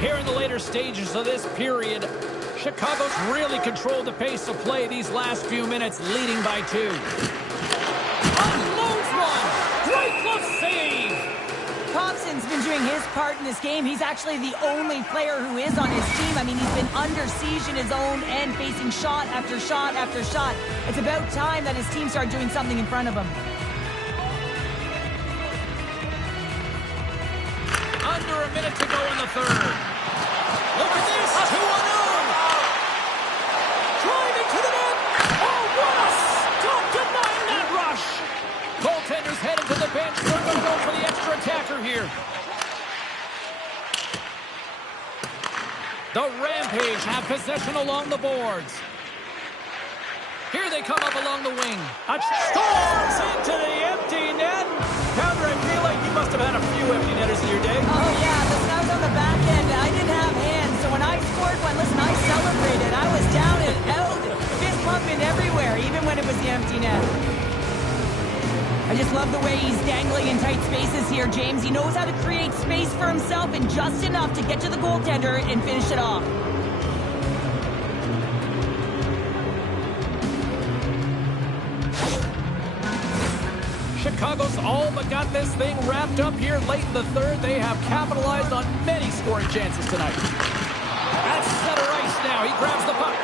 Here in the later stages of this period, Chicago's really controlled the pace of play these last few minutes, leading by 2. Unloads one! Great glove save! Thompson's been doing his part in this game. He's actually the only player who is on his team. I mean, he's been under siege in his own end, facing shot after shot after shot. It's about time that his team start doing something in front of him. Under a minute to go in the third. Look at this, 2-0. Driving to the net. Oh, what a stop denying that rush. Goaltender's headed to the bench. They're going to go for the extra attacker here. The Rampage have possession along the boards. Here they come up along the wing. Storms into the empty net. Pounder, I feel like you must have had a few empty netters in your day. Oh, yeah, listen, I was on the back end. I didn't have hands, so when I scored one, listen, I celebrated. I was down and out, fist pumping everywhere, even when it was the empty net. I just love the way he's dangling in tight spaces here, James. He knows how to create space for himself and just enough to get to the goaltender and finish it off. Chicago's all but got this thing wrapped up here late in the third. They have capitalized on many scoring chances tonight. At center ice now. He grabs the puck.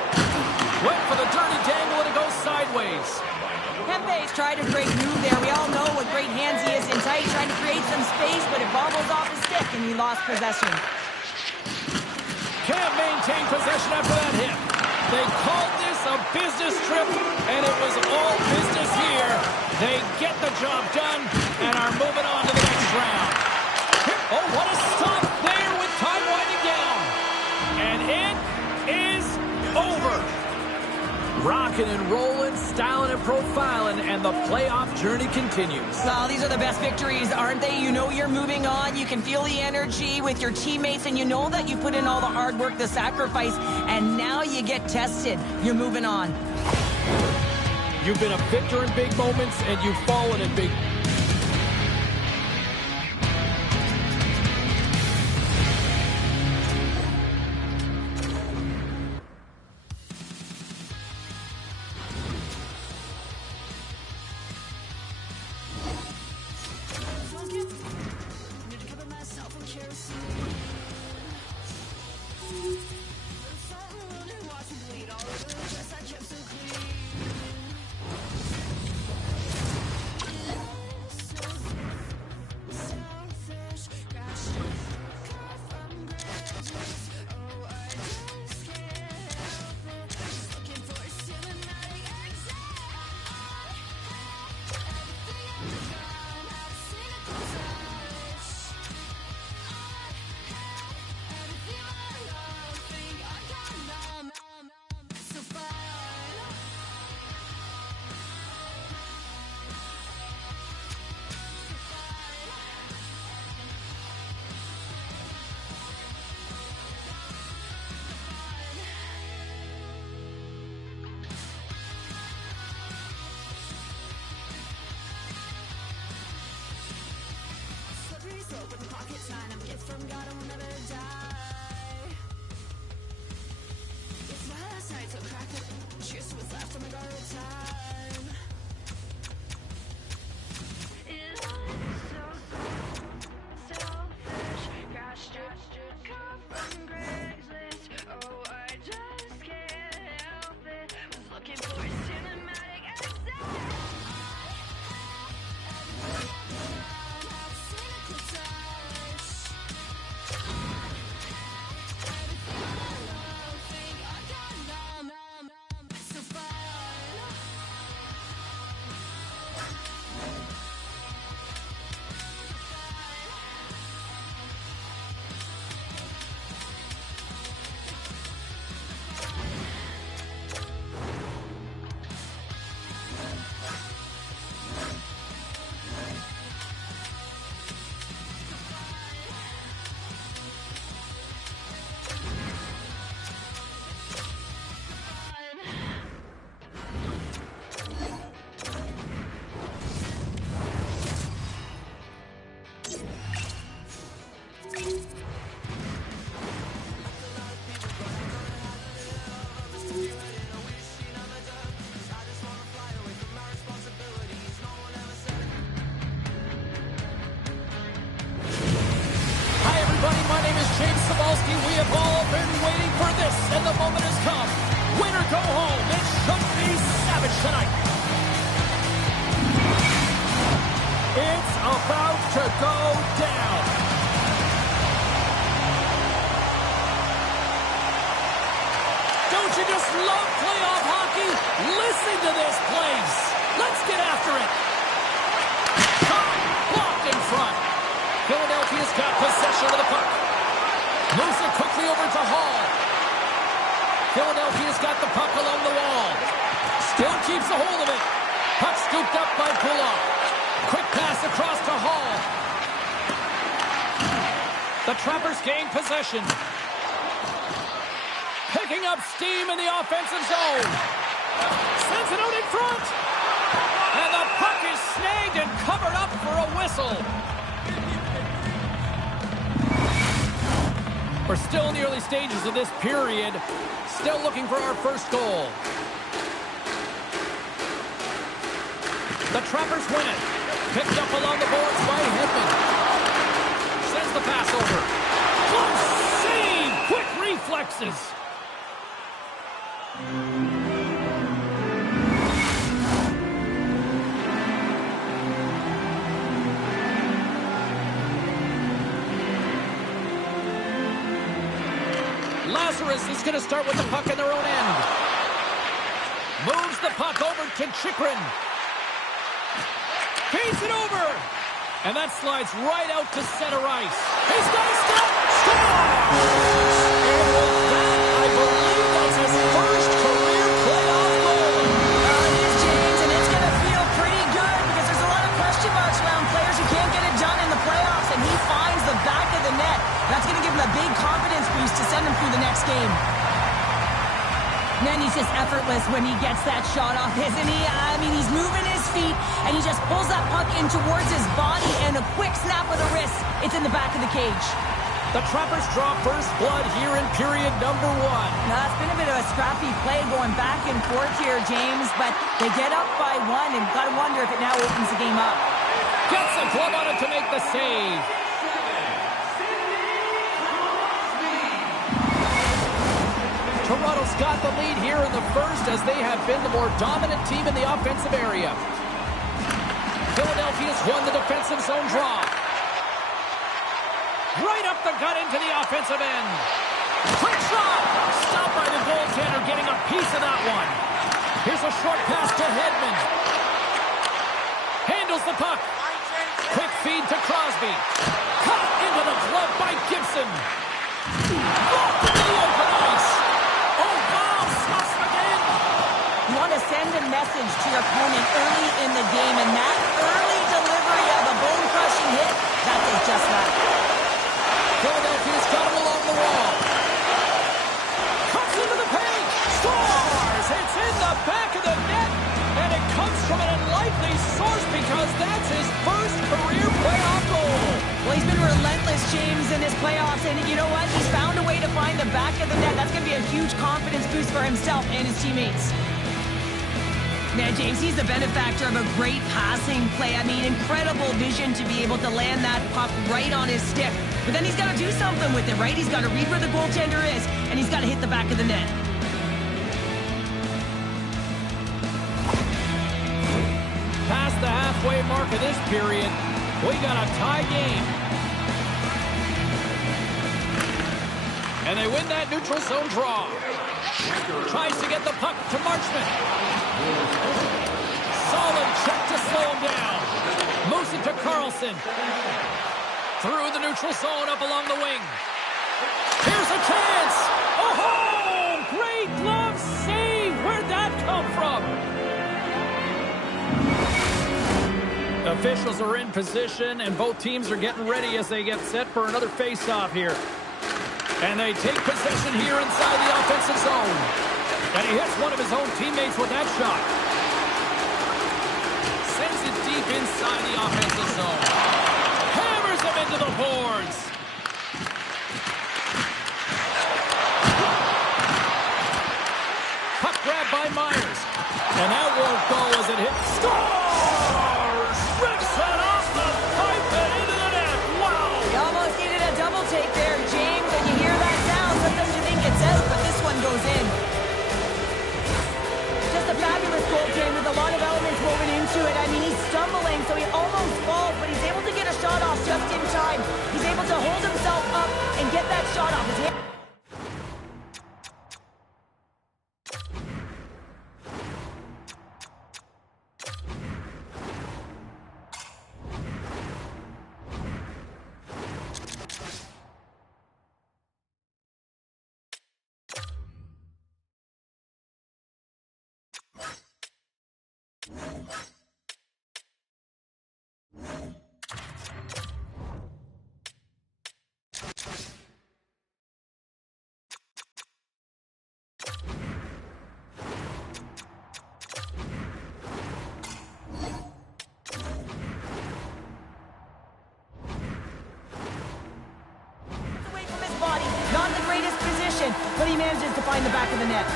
Went for the dirty dangle, and it goes sideways. Kempe's tried a great move there. We all know what great hands he is in tight, trying to create some space, but it bobbles off his stick, and he lost possession. Can't maintain possession after that hit. They called this a business trip, and it was all business here. They get the job done and are moving on to the next round. Oh, what a stop there with time winding down. And it is over. Rocking and rolling, styling and profiling, and the playoff journey continues. Well, these are the best victories, aren't they? You know you're moving on. You can feel the energy with your teammates, and you know that you put in all the hard work, the sacrifice, and now you get tested. You're moving on. You've been a victor in big moments, and you've fallen in big... We have all been waiting for this, and the moment has come. Win or go home. It should be savage tonight. It's about to go down. Don't you just love playoff hockey? Listen to this place. Let's get after it. Blocked in front. Philadelphia's got possession of the puck. Moves it quickly over to Hall. Philadelphia's got the puck along the wall. Still keeps a hold of it. Puck scooped up by Pulock. Quick pass across to Hall. The Trappers gain possession. Picking up steam in the offensive zone. Sends it out in front. And the puck is snagged and covered up for a whistle. We're still in the early stages of this period. Still looking for our first goal. The Trappers win it. Picked up along the boards by Hedman. Sends the pass over. Close save! Quick reflexes. Lazarus is going to start with the puck in their own end. Moves the puck over to Chikrin. Feeds it over. And that slides right out to center ice. He's got a step. Score! And with that, I believe that's his first career playoff goal. It is, James, and it's going to feel pretty good because there's a lot of question marks around players who can't get it done in the playoffs, and he finds the back of the net. That's going to give him a big confidence boost to send him through the next game. Man, he's just effortless when he gets that shot off, isn't he? I mean, he's moving his feet, and he just pulls that puck in towards his body, and a quick snap of the wrist. It's in the back of the cage. The Trappers draw first blood here in period number 1. Now, it's been a bit of a scrappy play going back and forth here, James, but they get up by 1, and got to wonder if it now opens the game up. Gets a glove on it to make the save. Toronto's got the lead here in the first as they have been the more dominant team in the offensive area. Philadelphia's won the defensive zone draw. Right up the gut into the offensive end. Quick shot! Stopped by the goaltender, getting a piece of that one. Here's a short pass to Hedman. Handles the puck. Quick feed to Crosby. Cut into the glove by Gibson. Blocked into the open ice. Oh, wow, stuffs again. You want to send a message to your opponent early in the game, and that early delivery of a bone-crushing hit, that is just that. Philadelphia's got it along the wall. Cuts into the paint. Scores! It's in the back of the net, and it comes from an unlikely source because that's his first career playoff goal. Well, he's been relentless, James, in his playoffs, and you know what? He's found a way to find the back of the net. That's going to be a huge confidence boost for himself and his teammates. Man, James, he's the benefactor of a great passing play. I mean, incredible vision to be able to land that puck right on his stick. But then he's got to do something with it, right? He's got to read where the goaltender is, and he's got to hit the back of the net. Past the halfway mark of this period, we got a tie game. And they win that neutral zone draw. Tries to get the puck to Marchment. Solid check to slow him down. Moves it to Carlson. Through the neutral zone up along the wing. Here's a chance. Oh, great glove save. Where'd that come from? Officials are in position, and both teams are getting ready as they get set for another face-off here. And they take possession here inside the offensive zone. And he hits one of his own teammates with that shot. Sends it deep inside the offensive zone. Hammers him into the boards. Puck grab by Myers. And that won't go as it hits. Scores! Rips that off the pipe and into the net. Wow! He almost needed a double take there, James, and you hear that sound. Sometimes you think it says, but this one goes in. Just a fabulous goal, James, with a lot of elements woven into it. I mean, he's stumbling, so he almost falls, but he's able to get a shot off just in time. He's able to hold himself up and get that shot off his hand. Away from his body, not the greatest position, but he manages to find the back of the net.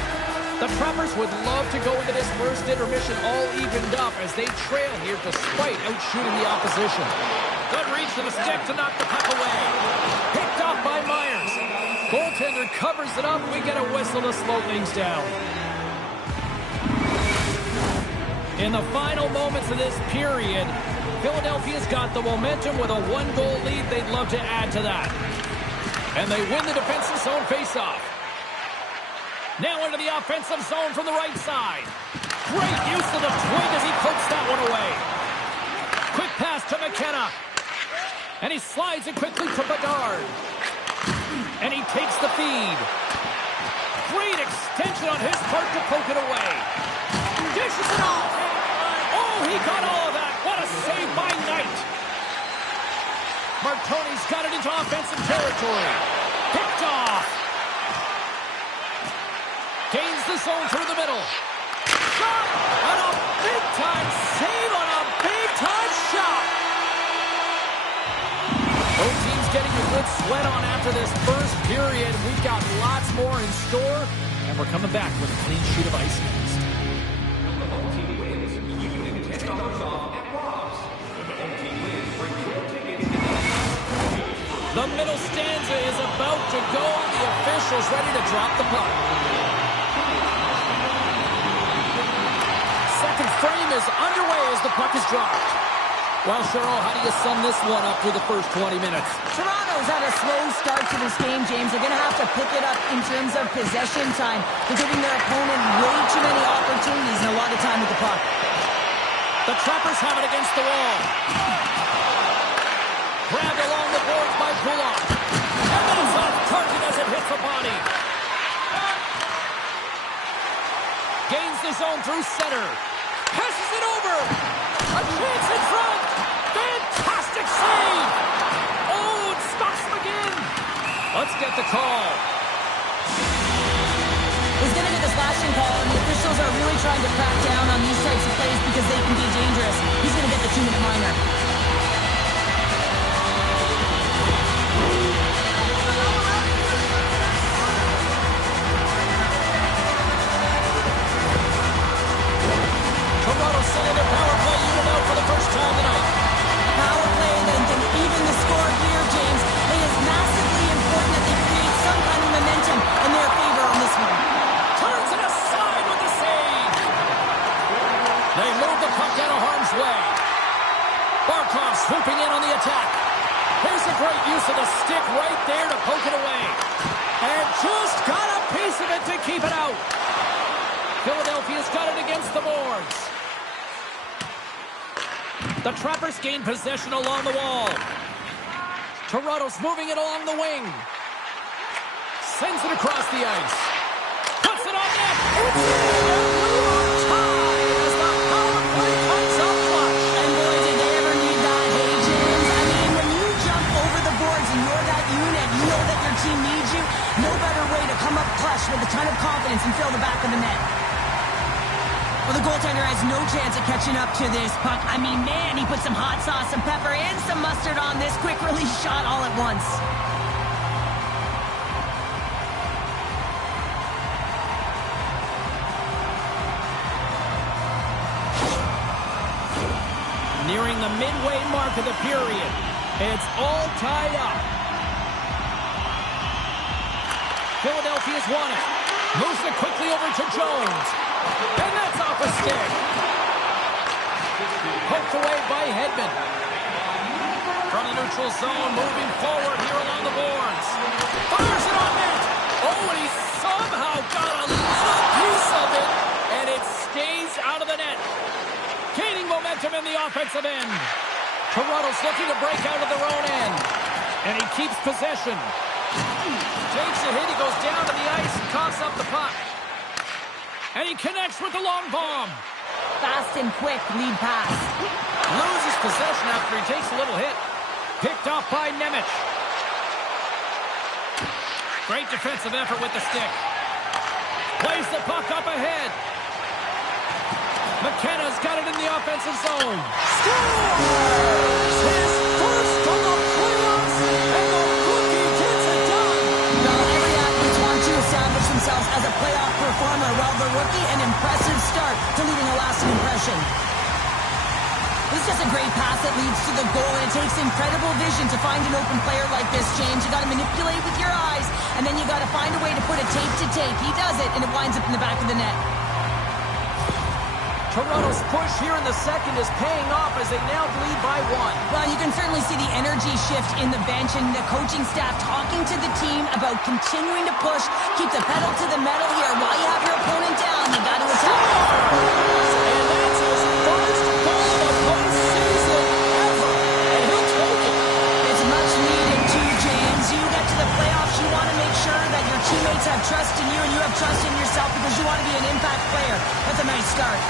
The Trappers would love to go into this first intermission all evened up as they trail here despite outshooting the opposition. Good reach to the stick to knock the puck away. Picked off by Myers. Goaltender covers it up. We get a whistle to slow things down. In the final moments of this period, Philadelphia's got the momentum with a one-goal lead. They'd love to add to that. And they win the defensive zone faceoff. Now into the offensive zone from the right side. Great use of the twig as he pokes that one away. Quick pass to McKenna. And he slides it quickly to Bedard. And he takes the feed. Great extension on his part to poke it away. Dishes it off. Oh, he got all of that. What a save by Knight. Martoni's got it into offensive territory. Picked off. Gains the zone through the middle. Shot! And a big-time save on a big-time shot! Both teams getting a good sweat on after this first period. We've got lots more in store, and we're coming back with a clean sheet of ice next. The home team wins. You can get $10 off at Rob's. The home team wins. Bring your tickets. The middle stanza is about to go. The officials ready to drop the puck. Second frame is underway as the puck is dropped. Well, Cheryl, how do you sum this one up through the first 20 minutes? Toronto's had a slow start to this game, James. They're going to have to pick it up in terms of possession time. They're giving their opponent way too many opportunities and a lot of time with the puck. The Trappers have it against the wall. Grabbed along the boards by Pullock. And then it's off target as it hits the body. Gains the zone through center. Passes it over. A chance in front. Fantastic save. Oh, it stops him again. Let's get the call. He's going to get the slashing call, and the officials are really trying to crack down on these types of plays because they can be dangerous. He's going to get the 2-minute minor. Toronto sending their power play unit out for the first time tonight. Power play and then even the score here, James. It is massively important that they create some kind of momentum in their favor on this one. Turns it aside with the save. They move the puck out of harm's way. Barkov swooping in on the attack. Here's a great use of the stick right there to poke it away. And just got a piece of it to keep it out. Philadelphia's got it against the boards. The Trappers gain possession along the wall. Toronto's moving it along the wing. Sends it across the ice. Puts it on net. It's tied as the power play comes up clutch. And boy, did they ever need that, hey, James. I mean, when you jump over the boards and you're that unit, you know that your team needs you. No better way to come up clutch with a ton of confidence and fill the back of the net. Well, the goaltender has no chance of catching up to this puck. I mean, man, he put some hot sauce, some pepper, and some mustard on this quick release shot all at once. Nearing the midway mark of the period. It's all tied up. Philadelphia's won it. Moves it quickly over to Jones. And that's off a stick. Poked away by Hedman. From the neutral zone, moving forward here along the boards. Fires it on net. Oh, and he somehow got a little piece of it. And it stays out of the net. Gaining momentum in the offensive end. Toronto's looking to break out of their own end. And he keeps possession. Takes a hit, he goes down to the ice and coughs up the puck. And he connects with the long bomb. Fast and quick lead pass. Loses possession after he takes a little hit. Picked off by Nemec. Great defensive effort with the stick. Plays the puck up ahead. McKenna's got it in the offensive zone. Scores! His first of the playoffs, and the rookie gets it done. Now, every athlete wants to establish themselves as a playoff performer. Well, the pass that leads to the goal, and it takes incredible vision to find an open player like this, James. You got to manipulate with your eyes, and then you got to find a way to put it tape to tape. He does it, and it winds up in the back of the net. Toronto's push here in the second is paying off as they now lead by 1. Well, you can certainly see the energy shift in the bench and the coaching staff talking to the team about continuing to push, keep the pedal to the metal here. While you have your opponent down, you got to attack. And that's his first goal of the postseason ever, and he'll take it. It's much needed too, James. You get to the playoffs, you want to make sure that your teammates have trust in you and you have trust in yourself because you want to be an impact player. That's a nice start.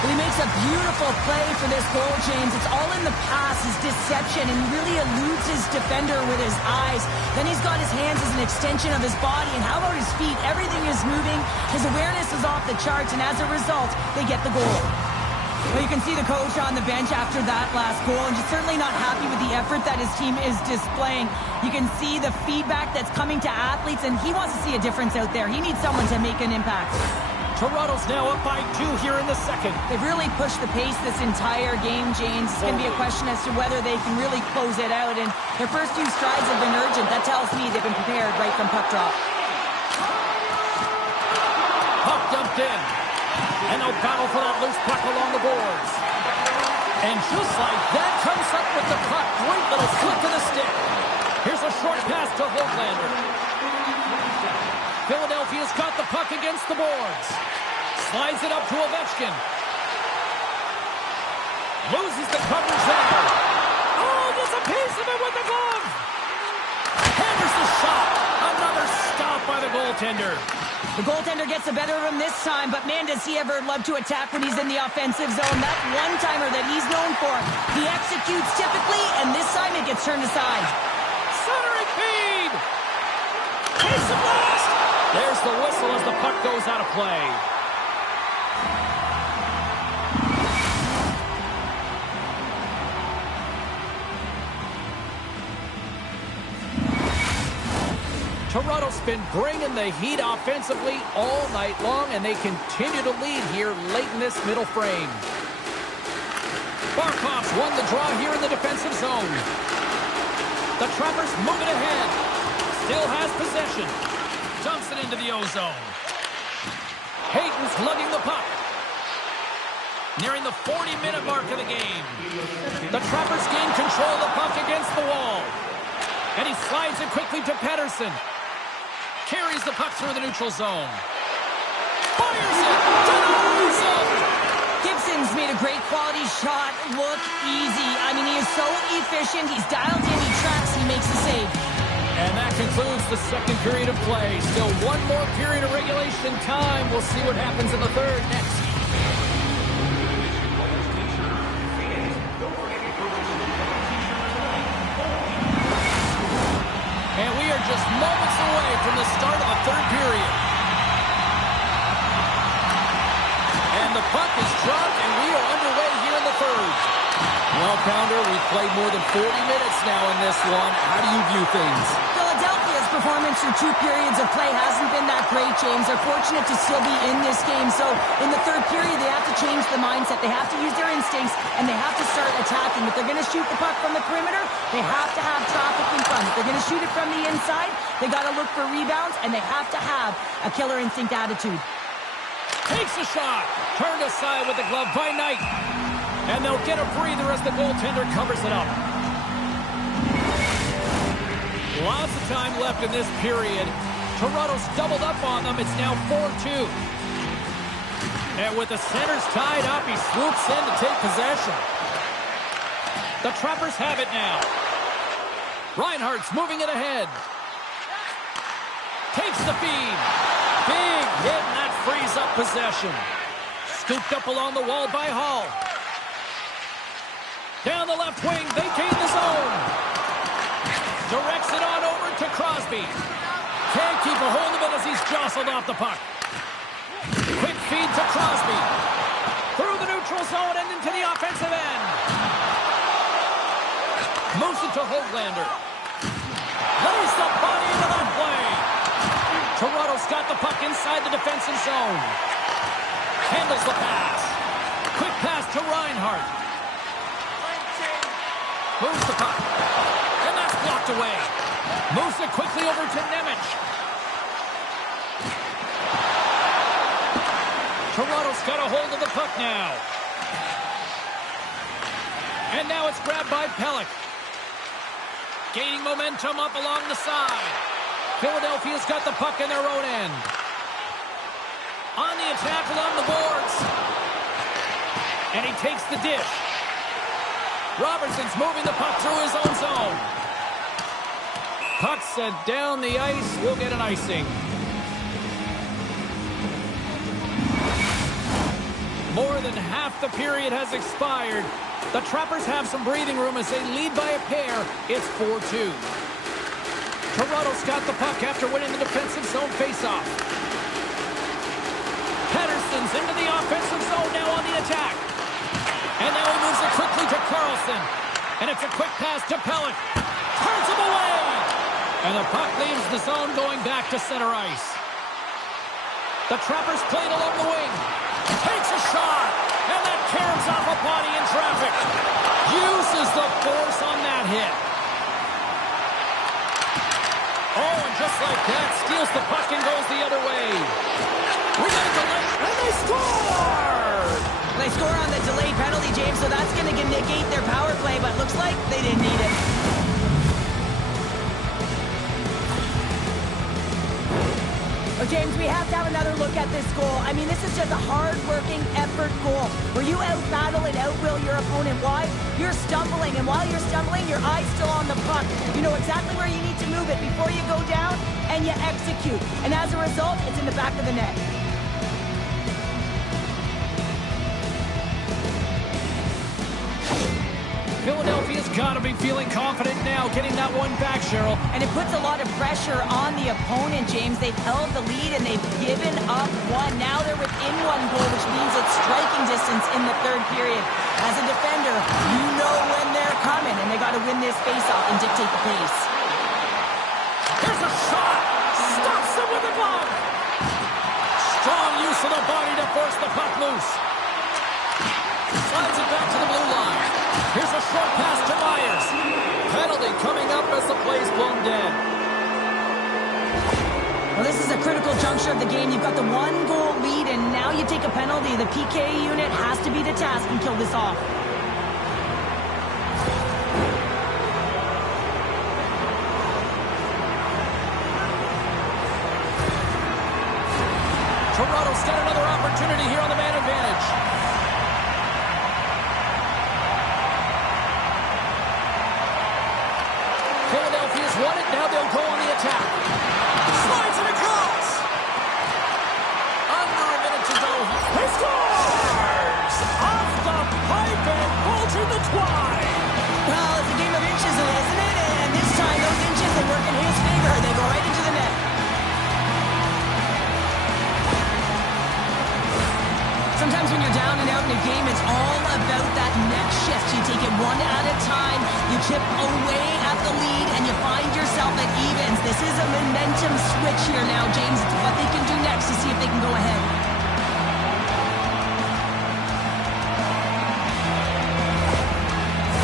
But he makes a beautiful play for this goal, James. It's all in the pass, his deception, and he really eludes his defender with his eyes. Then he's got his hands as an extension of his body, and how about his feet? Everything is moving. His awareness is off the charts, and as a result, they get the goal. Well, you can see the coach on the bench after that last goal, and he's certainly not happy with the effort that his team is displaying. You can see the feedback that's coming to athletes, and he wants to see a difference out there. He needs someone to make an impact. Toronto's now up by 2 here in the second. They've really pushed the pace this entire game, James. It's going to be a question as to whether they can really close it out, and their first few strides have been urgent. That tells me they've been prepared right from puck drop. Puck dumped in. And they'll battle for that loose puck along the boards. And just like that, comes up with the puck. Great little flick to the stick. Here's a short pass to Hoglander. Philadelphia's got the puck against the boards. Slides it up to Ovechkin. Loses the coverage there. Oh, gets a piece of it with the glove. Hammers the shot. Another stop by the goaltender. The goaltender gets the better of him this time, but man, does he ever love to attack when he's in the offensive zone. That one-timer that he's known for, he executes typically, and this time it gets turned aside. Centering feed. Takes the blast. There's the whistle as the puck goes out of play. Toronto's been bringing the heat offensively all night long, and they continue to lead here late in this middle frame. Barkov's won the draw here in the defensive zone. The Trappers moving ahead. Still has possession. Dumps it into the O-zone. Hayton's lugging the puck. Nearing the 40-minute mark of the game. The Trappers gain control of the puck against the wall. And he slides it quickly to Pettersson. Carries the puck through the neutral zone. Fires it to the O-zone. Gibson's made a great quality shot look easy. I mean, he is so efficient. He's dialed in, he tracks, he makes the save. And that concludes the second period of play. Still one more period of regulation time. We'll see what happens in the third next. And we are just moments away from the start of the third period. And the puck is dropped, and we are underway here in the third. Well, Pounder, we've played more than 40 minutes now in this one. How do you view things? Philadelphia's performance through 2 periods of play hasn't been that great, James. They're fortunate to still be in this game. So in the third period, they have to change the mindset. They have to use their instincts, and they have to start attacking. If they're going to shoot the puck from the perimeter, they have to have traffic in front. If they're going to shoot it from the inside, they got to look for rebounds, and they have to have a killer instinct attitude. Takes a shot. Turned aside with the glove by Knight. And they'll get a breather as the goaltender covers it up. Lots of time left in this period. Toronto's doubled up on them. It's now 4-2. And with the centers tied up, he swoops in to take possession. The Trappers have it now. Reinhardt's moving it ahead. Takes the feed. Big hit, and that frees up possession. Scooped up along the wall by Hall. Down the left wing, vacating the zone. Directs it on over to Crosby. Can't keep a hold of it as he's jostled off the puck. Quick feed to Crosby. Through the neutral zone and into the offensive end. Moves it to Hoglander. Lays the body into that play. Toronto's got the puck inside the defensive zone. Handles the pass. Quick pass to Reinhardt. Moves the puck. And that's blocked away. Moves it quickly over to Nemec. Toronto's got a hold of the puck now. And now it's grabbed by Pelech. Gaining momentum up along the side. Philadelphia's got the puck in their own end. On the attack along the boards. And he takes the dish. Robertson's moving the puck through his own zone. Puck sent down the ice. We'll get an icing. More than half the period has expired. The Trappers have some breathing room as they lead by a pair. It's 4-2. Toronto's got the puck after winning the defensive zone faceoff. Pettersson's into the offensive zone now on the attack. And now he moves it quickly to Carlson. And it's a quick pass to Pelech. Turns him away. And the puck leaves the zone going back to center ice. The Trappers played along the wing. Takes a shot. And that caroms off a body in traffic. Uses the force on that hit. Oh, and just like that, steals the puck and goes the other way. We got a delay, and they score! They score on the delayed penalty, James, so that's going to negate their power play, but looks like they didn't need it. Well, James, we have to have another look at this goal. I mean, this is just a hard-working effort goal where you out-battle and out-will your opponent. Why? You're stumbling, and while you're stumbling, your eye's still on the puck. You know exactly where you need to move it before you go down, and you execute. And as a result, it's in the back of the net. Philadelphia's got to be feeling confident now, getting that one back, Cheryl. And it puts a lot of pressure on the opponent, James. They've held the lead and they've given up one. Now they're within one goal, which means it's striking distance in the third period. As a defender, you know when they're coming, and they got to win this faceoff and dictate the pace. Here's a shot! Stops him with the glove! Strong use of the body to force the puck loose. Slides it back to the blue line. Here's a short pass to Myers. Penalty coming up as the play's blown dead. Well, this is a critical juncture of the game. You've got the one-goal lead, and now you take a penalty. The PK unit has to be the task and kill this off. Toronto's got another opportunity here on the man advantage. Philadelphia's won it. Now they'll go on the attack. Slides it across. Under a minute to go. He scores! Off the pipe and bolted the twine. Well, it's a game of inches, isn't it? And this time, those inches, they work in his favor. They go right into the net. Sometimes when you're down and out in a game, it's all about that next shift. You take it one at a time, you chip away at the lead, and you find yourself at evens. This is a momentum switch here now, James. It's what they can do next to see if they can go ahead.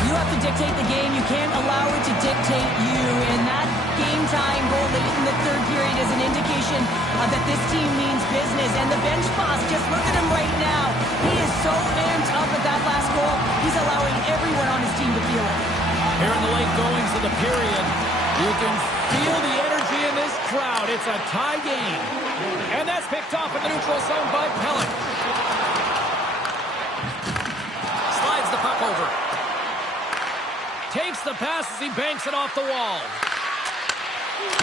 You have to dictate the game. You can't allow it to dictate you. And that game-time goal late in the third period is an indication that this team means business. And the bench boss, just look at him right now. He is so amped up at that last goal. He's allowing everyone on his team to feel it. Here in the late goings of the period, you can feel the energy in this crowd. It's a tie game. And that's picked off in the neutral zone by Pelech. Slides the puck over. Takes the pass as he banks it off the wall.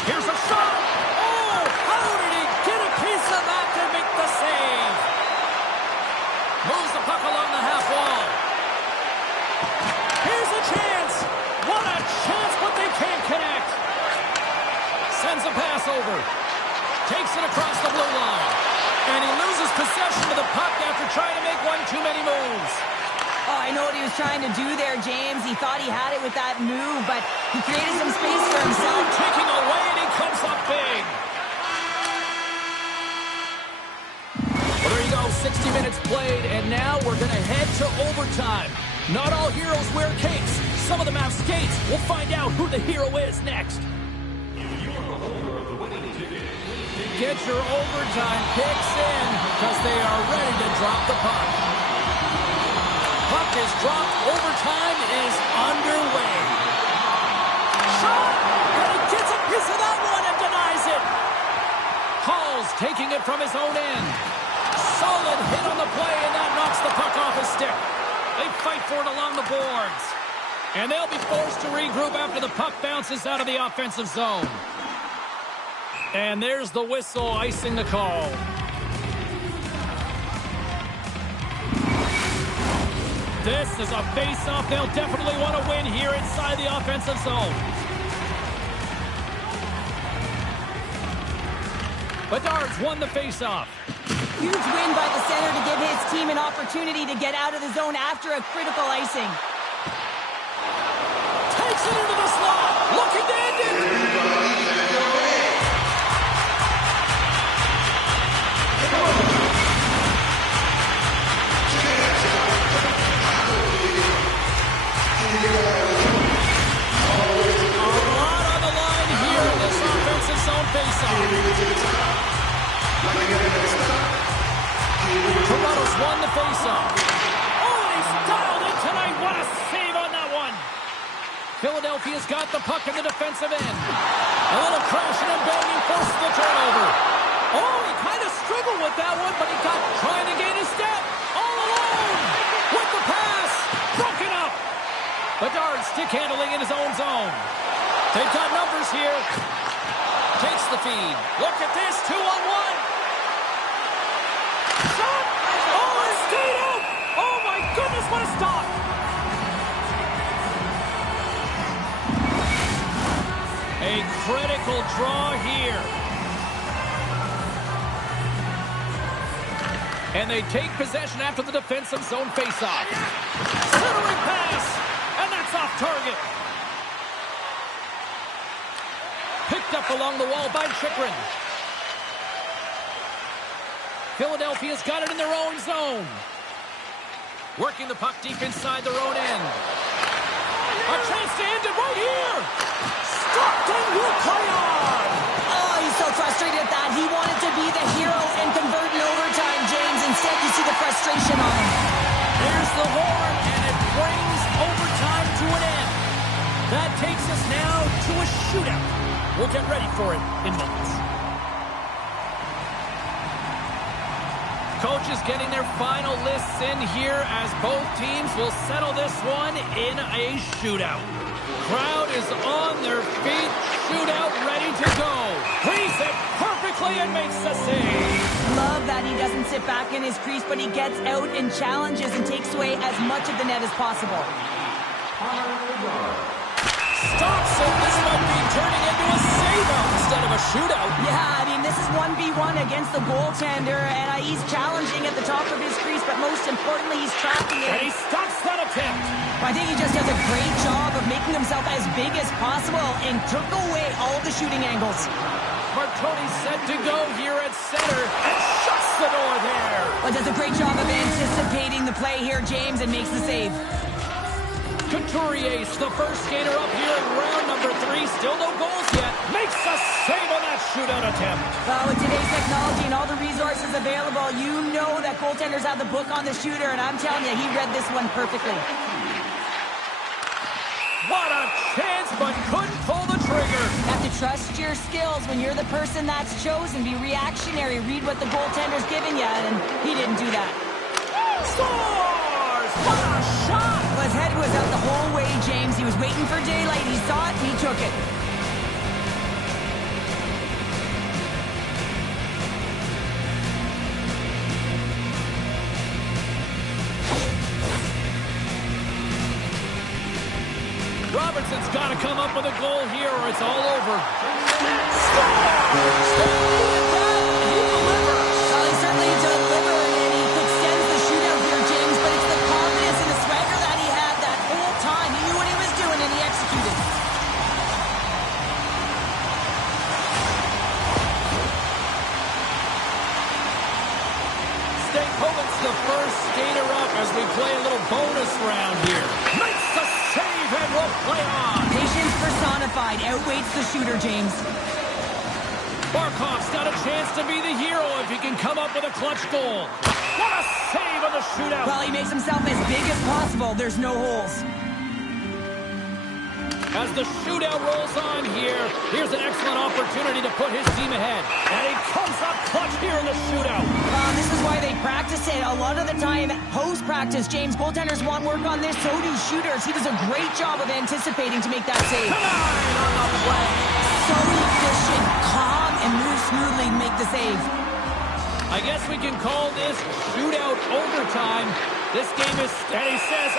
Here's a shot. Oh, how did he get a piece of that to make the save? Moves the puck along the half wall. Here's a chance. What a chance, but they can't connect. Sends a pass over. Takes it across the blue line. And he loses possession of the puck after trying to make one too many moves. Oh, I know what he was trying to do there, James. He thought he had it with that move, but he created some space for himself. Taking away, and he comes up big. Well, there you go, 60 minutes played, and now we're going to head to overtime. Not all heroes wear capes. Some of them have skates. We'll find out who the hero is next. Get your overtime picks in because they are ready to drop the puck. Puck is dropped. Overtime is underway. Shot! And he gets a piece of that one and denies it. Hall's taking it from his own end. Solid hit on the play, and that knocks the puck off his stick. They fight for it along the boards. And they'll be forced to regroup after the puck bounces out of the offensive zone. And there's the whistle icing the call. This is a face-off they'll definitely want to win here inside the offensive zone. Bedard's won the face-off. Huge win by the center to give his team an opportunity to get out of the zone after a critical icing. Takes it into the slot. Looking to end it. A lot on the line here in this offensive zone faceoff. Toronto's won the faceoff. Oh, and he's dialed in tonight. What a save on that one. Philadelphia's got the puck in the defensive end. A little crashing and banging forces the turnover. Oh, he kind of struggled with that one, but he got trying to gain a step. All alone with the pass. Broken up. Bedard stick handling in his own zone. They've got numbers here. Takes the feed. Look at this, 2-on-1. Shot! Oh, it stayed out! Oh my goodness, what a stop! A critical draw here. And they take possession after the defensive zone faceoff. Centering pass! And that's off target. Picked up along the wall by Chychrun. Philadelphia's got it in their own zone. Working the puck deep inside their own end. A chance to end it right here. Stopped and will play on. Oh, he's so frustrated at that. He wanted to be the hero and convert in overtime, James. Instead, you see the frustration on him. There's the horn, and it brings overtime to an end. That takes us now to a shootout. We'll get ready for it in moments. Coaches getting their final lists in here as both teams will settle this one in a shootout. Crowd is on their feet. Shootout ready to go. Reads it perfectly and makes the save. Love that he doesn't sit back in his crease, but he gets out and challenges and takes away as much of the net as possible. Stops it. This might be turning into a save-out instead of a shootout. Yeah, I mean, this is 1v1 against the goaltender, and he's challenging at the top of his crease, but most importantly, he's tracking it. And he stops that attempt. I think he just does a great job of making himself as big as possible and took away all the shooting angles. Martoni's set to go here at center and shuts the door there. But does a great job of anticipating the play here, James, and makes the save. Couturier, the first skater up here in round number 3. Still no goals yet. Makes a save on that shootout attempt. Well, with today's technology and all the resources available, you know that goaltenders have the book on the shooter, and I'm telling you, he read this one perfectly. What a chance, but couldn't pull the trigger. You have to trust your skills when you're the person that's chosen. Be reactionary. Read what the goaltender's giving you, and he didn't do that. Scores! What a shot! Well, his head was out the whole way, James. He was waiting for daylight. He saw it, and he took it. Robertson's got to come up with a goal here or it's all over. Scores! He delivers. Well, he certainly delivered, and he extends the shootout here, James, but it's the confidence and the swagger that he had that whole time. He knew what he was doing, and he executed. Stankoven's the first skater up as we play a little bonus round here. Makes the save and will play on. Patience personified outweighs the shooter, James. Barkov's got a chance to be the hero if he can come up with a clutch goal. What a save on the shootout. Well, he makes himself as big as possible. There's no holes. As the shootout rolls on here, here's an excellent opportunity to put his team ahead. And he comes up clutch here in the shootout. This is why they practice it. A lot of the time, post-practice, James, goaltenders want work on this. So do shooters. He does a great job of anticipating to make that save. Tonight on the play. So efficient, calm, and moves smoothly to make the save. I guess we can call this shootout overtime. This game is, and he says,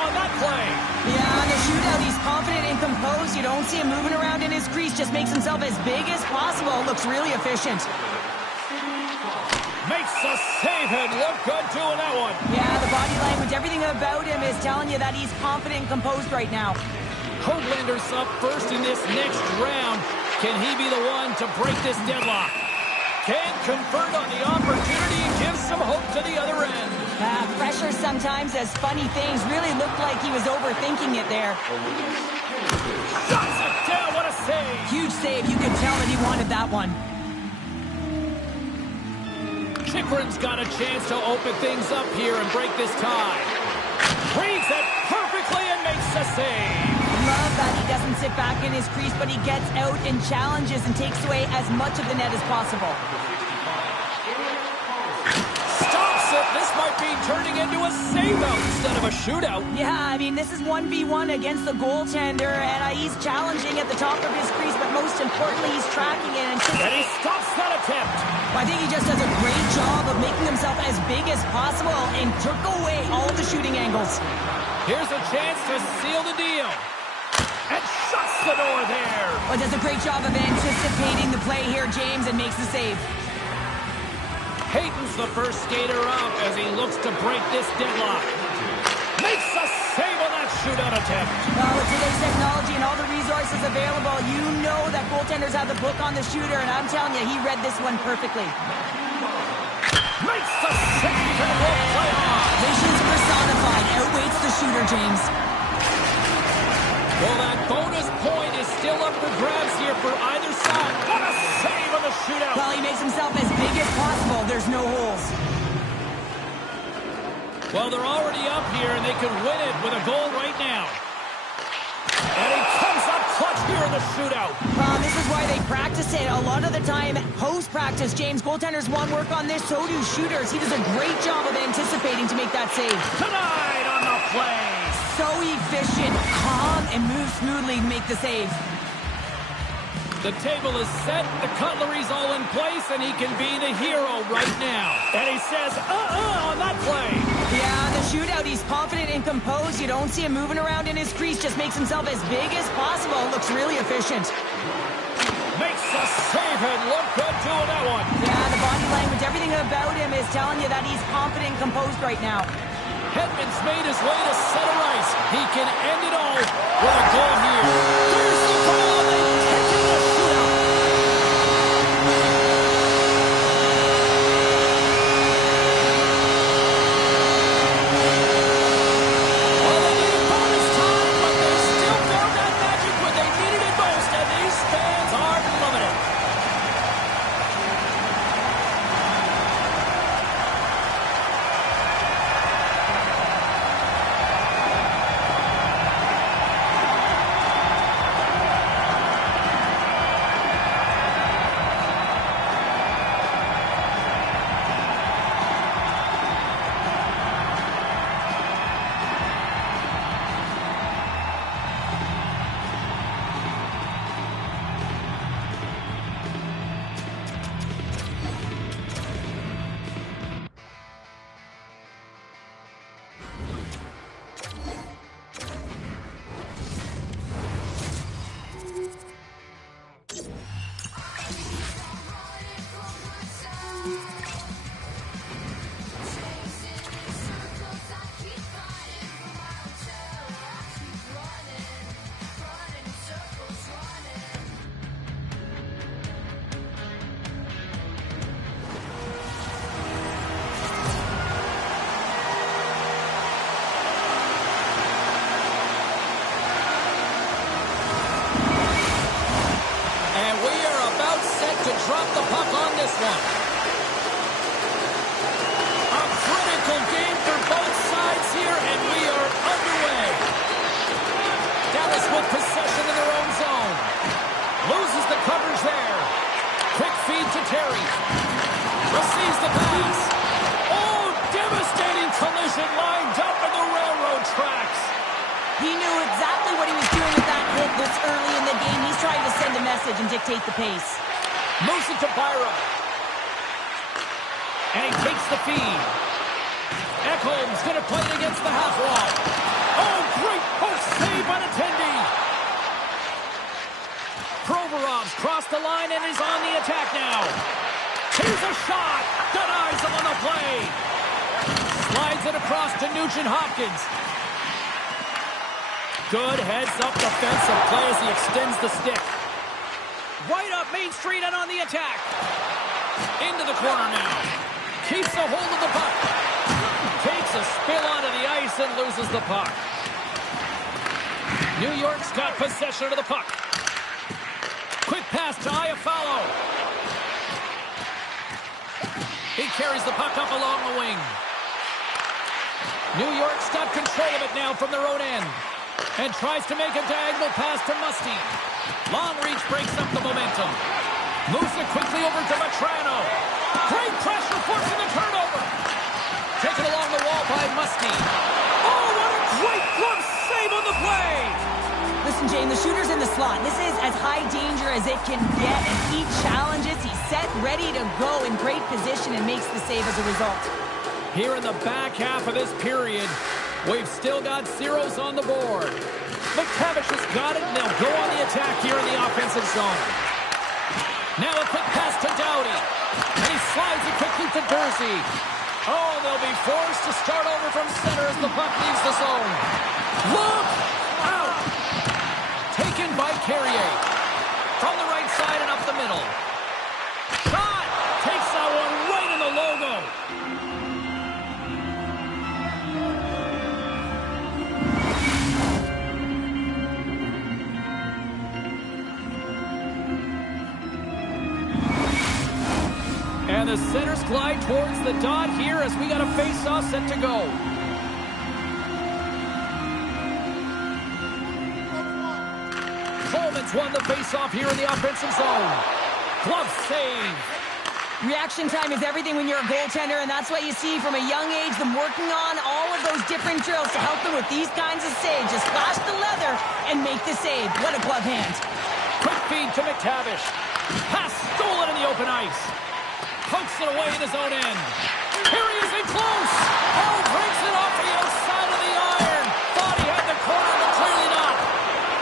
on that play. Yeah, on the shootout, he's confident and composed. You don't see him moving around in his crease. Just makes himself as big as possible. Looks really efficient. Makes a save and look good doing that one. Yeah, the body language, everything about him is telling you that he's confident and composed right now. Hoaglander's up first in this next round. Can he be the one to break this deadlock? Can't convert on the opportunity and gives some hope to the other end. Pressure sometimes does funny things. Really looked like he was overthinking it there. Shuts it down. What a save. Huge save. You could tell that he wanted that one. Chikrin's got a chance to open things up here and break this tie. Reads it perfectly and makes the save. Love that he doesn't sit back in his crease, but he gets out and challenges and takes away as much of the net as possible. Stops it. This might be turning into a save-out instead of a shootout. Yeah, I mean, this is 1v1 against the goaltender, and he's challenging at the top of his crease, but most importantly, he's tracking it. And he stops that attempt. I think he just does a great job of making himself as big as possible and took away all of the shooting angles. Here's a chance to seal the deal. And shuts the door there. Well, does a great job of anticipating the play here, James, and makes the save. Hayton's the first skater up as he looks to break this deadlock. Makes a save on that shootout attempt. Well, with today's technology and all the resources available, you know that goaltenders have the book on the shooter, and I'm telling you, he read this one perfectly. Makes the save and will play on. Patience personified outweighs the shooter, James. Well, that bonus point is still up for grabs here for either side. What a save on the shootout. Well, he makes himself as big as possible. There's no holes. Well, they're already up here, and they could win it with a goal right now. And he comes up clutch here in the shootout. This is why they practice it. A lot of the time, post-practice, James, goaltenders want work on this. So do shooters. He does a great job of anticipating to make that save. Tonight on the play. So efficient, calm, and moves smoothly to make the save. The table is set, the cutlery's all in place, and he can be the hero right now. And he says, on that play. Yeah, on the shootout, he's confident and composed. You don't see him moving around in his crease. Just makes himself as big as possible. Looks really efficient. Makes a save and look good doing that one. Yeah, the body language, everything about him is telling you that he's confident and composed right now. Hedman's made his way to center ice. He can end it all with a goal here. There's the goal. They take it to the shootout. Well, they needed bonus time, but they still found that magic when they needed it most, and these fans are loving it. drop the puck on this one. A critical game for both sides here, and we are underway. Dallas with possession in their own zone. Loses the coverage there. Quick feed to Terry. Receives the pass. Oh, devastating collision lined up in the railroad tracks. He knew exactly what he was doing with that hit this early in the game. He's trying to send a message and dictate the pace. Moves it to Byram. And he takes the feed. Ekholm's going to play it against the half wall. Oh, great post save by Nattendi. Provorov's crossed the line and is on the attack now. Here's a shot. Denies him on the play. Slides it across to Nugent-Hopkins. Good heads-up defensive play as he extends the stick. Right up Main Street and on the attack. Into the corner now. Keeps a hold of the puck. Takes a spill onto the ice and loses the puck. New York's got possession of the puck. Quick pass to Iafallo. He carries the puck up along the wing. New York's got control of it now from their own end. And tries to make a diagonal pass to Musty. Long reach breaks up the momentum. Moves it quickly over to Vetrano. Great pressure forcing the turnover. Taken along the wall by Musty. Oh, what a great glove save on the play. Listen, Jane, the shooter's in the slot. This is as high danger as it can get, and he challenges. He's set, ready to go in great position and makes the save as a result. Here in the back half of this period, we've still got zeros on the board. McTavish has got it, and they'll go on the attack here in the offensive zone. Now a quick pass to Doughty. And he slides it quickly to Dursey. Oh, they'll be forced to start over from center as the puck leaves the zone. Look out! Taken by Carrier. From the right side and up the middle. Shot! Takes that one right in the logo. And the centers glide towards the dot here as we got a face-off set to go. Coleman's won the face-off here in the offensive zone. Glove save. Reaction time is everything when you're a goaltender, and that's why you see from a young age them working on all of those different drills to help them with these kinds of saves. Just flash the leather and make the save. What a glove hand. Quick feed to McTavish. Pass stolen in the open ice. Pokes it away in his own end. Here he is in close. Oh, breaks it off the outside of the iron. Thought he had the corner, but clearly not.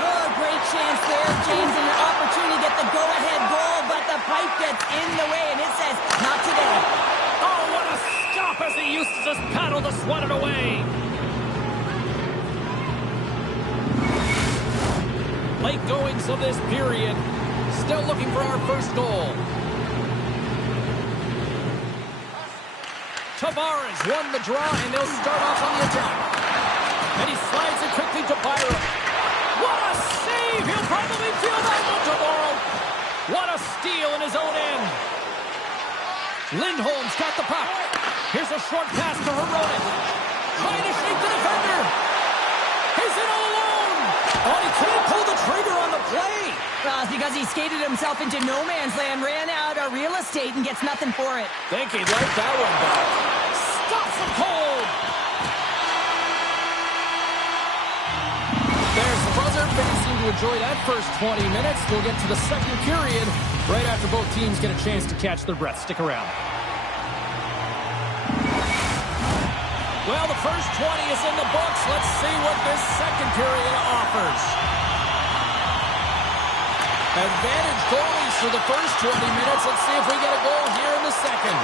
Oh, great chance there, James, and an opportunity to get the go-ahead goal, but the pipe gets in the way, and it says, not today. Oh, what a stop as he uses his paddle to swat it away. Late goings of this period. Still looking for our first goal. Tavares won the draw, and they'll start off on the attack. And he slides it quickly to Byram. What a save! He'll probably feel that one tomorrow. What a steal in his own end. Lindholm's got the puck. Here's a short pass to Hronek. Trying to shake the defender. He's in all alone. Oh, he couldn't pull the trigger on the play. Well, it's because he skated himself into no man's land, ran out of real estate, and gets nothing for it. Think he'd like that one back. Stops him cold. There's the buzzer. Fans seem to enjoy that first 20 minutes. We'll get to the second period right after both teams get a chance to catch their breath. Stick around. Well, the first 20 is in the books. Let's see what this second period offers. Advantage goalies for the first 20 minutes. Let's see if we get a goal here in the second.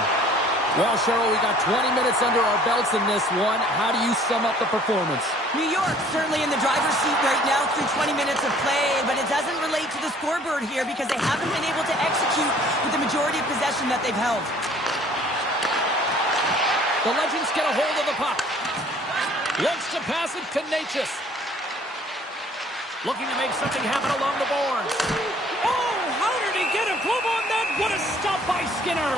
Well, Cheryl, we got 20 minutes under our belts in this one. How do you sum up the performance? New York certainly in the driver's seat right now through 20 minutes of play, but it doesn't relate to the scoreboard here because they haven't been able to execute with the majority of possession that they've held. The Legends get a hold of the puck. Looks to pass it to Natchez. Looking to make something happen along the boards. Oh, how did he get it glove on net. What a stop by Skinner.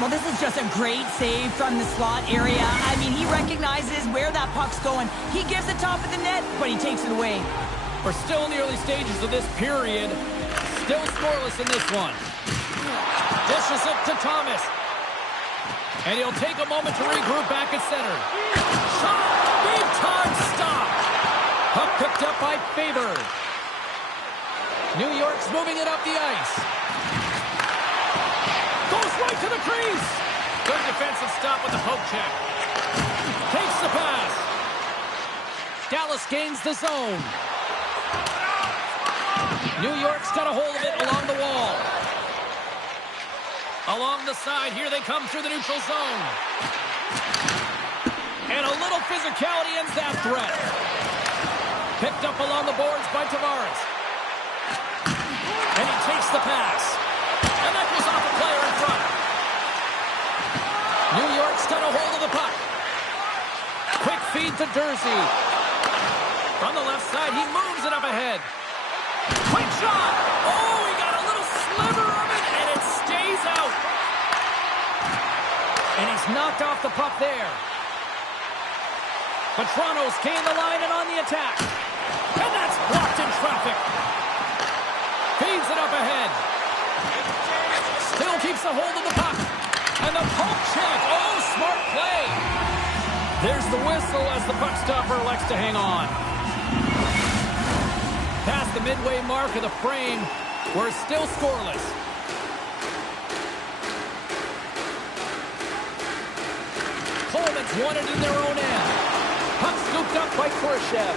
Well, this is just a great save from the slot area. I mean, he recognizes where that puck's going. He gives it top of the net, but he takes it away. We're still in the early stages of this period. Still scoreless in this one. Dishes it to Thomas. And he'll take a moment to regroup back at center. Shot! Big time stop! Puck picked up by Faber. New York's moving it up the ice. Goes right to the crease. Good defensive stop with the poke check. Takes the pass. Dallas gains the zone. New York's got a hold of it along the wall. Along the side, here they come through the neutral zone. And a little physicality ends that threat. Picked up along the boards by Tavares. And he takes the pass. And that goes off the player in front. New York's got a hold of the puck. Quick feed to Dursey. From the left side, he moves it up ahead. Quick shot! Oh, he got a little sliver of it, and it stays out. And he's knocked off the puck there. Petranos gained the line and on the attack. And that's blocked in traffic. Feeds it up ahead. Still keeps a hold of the puck. And the poke check. Oh, smart play. There's the whistle as the puck stopper elects to hang on. Past the midway mark of the frame, we're still scoreless. Coleman's won it in their own end. Puck scooped up by Khrushchev.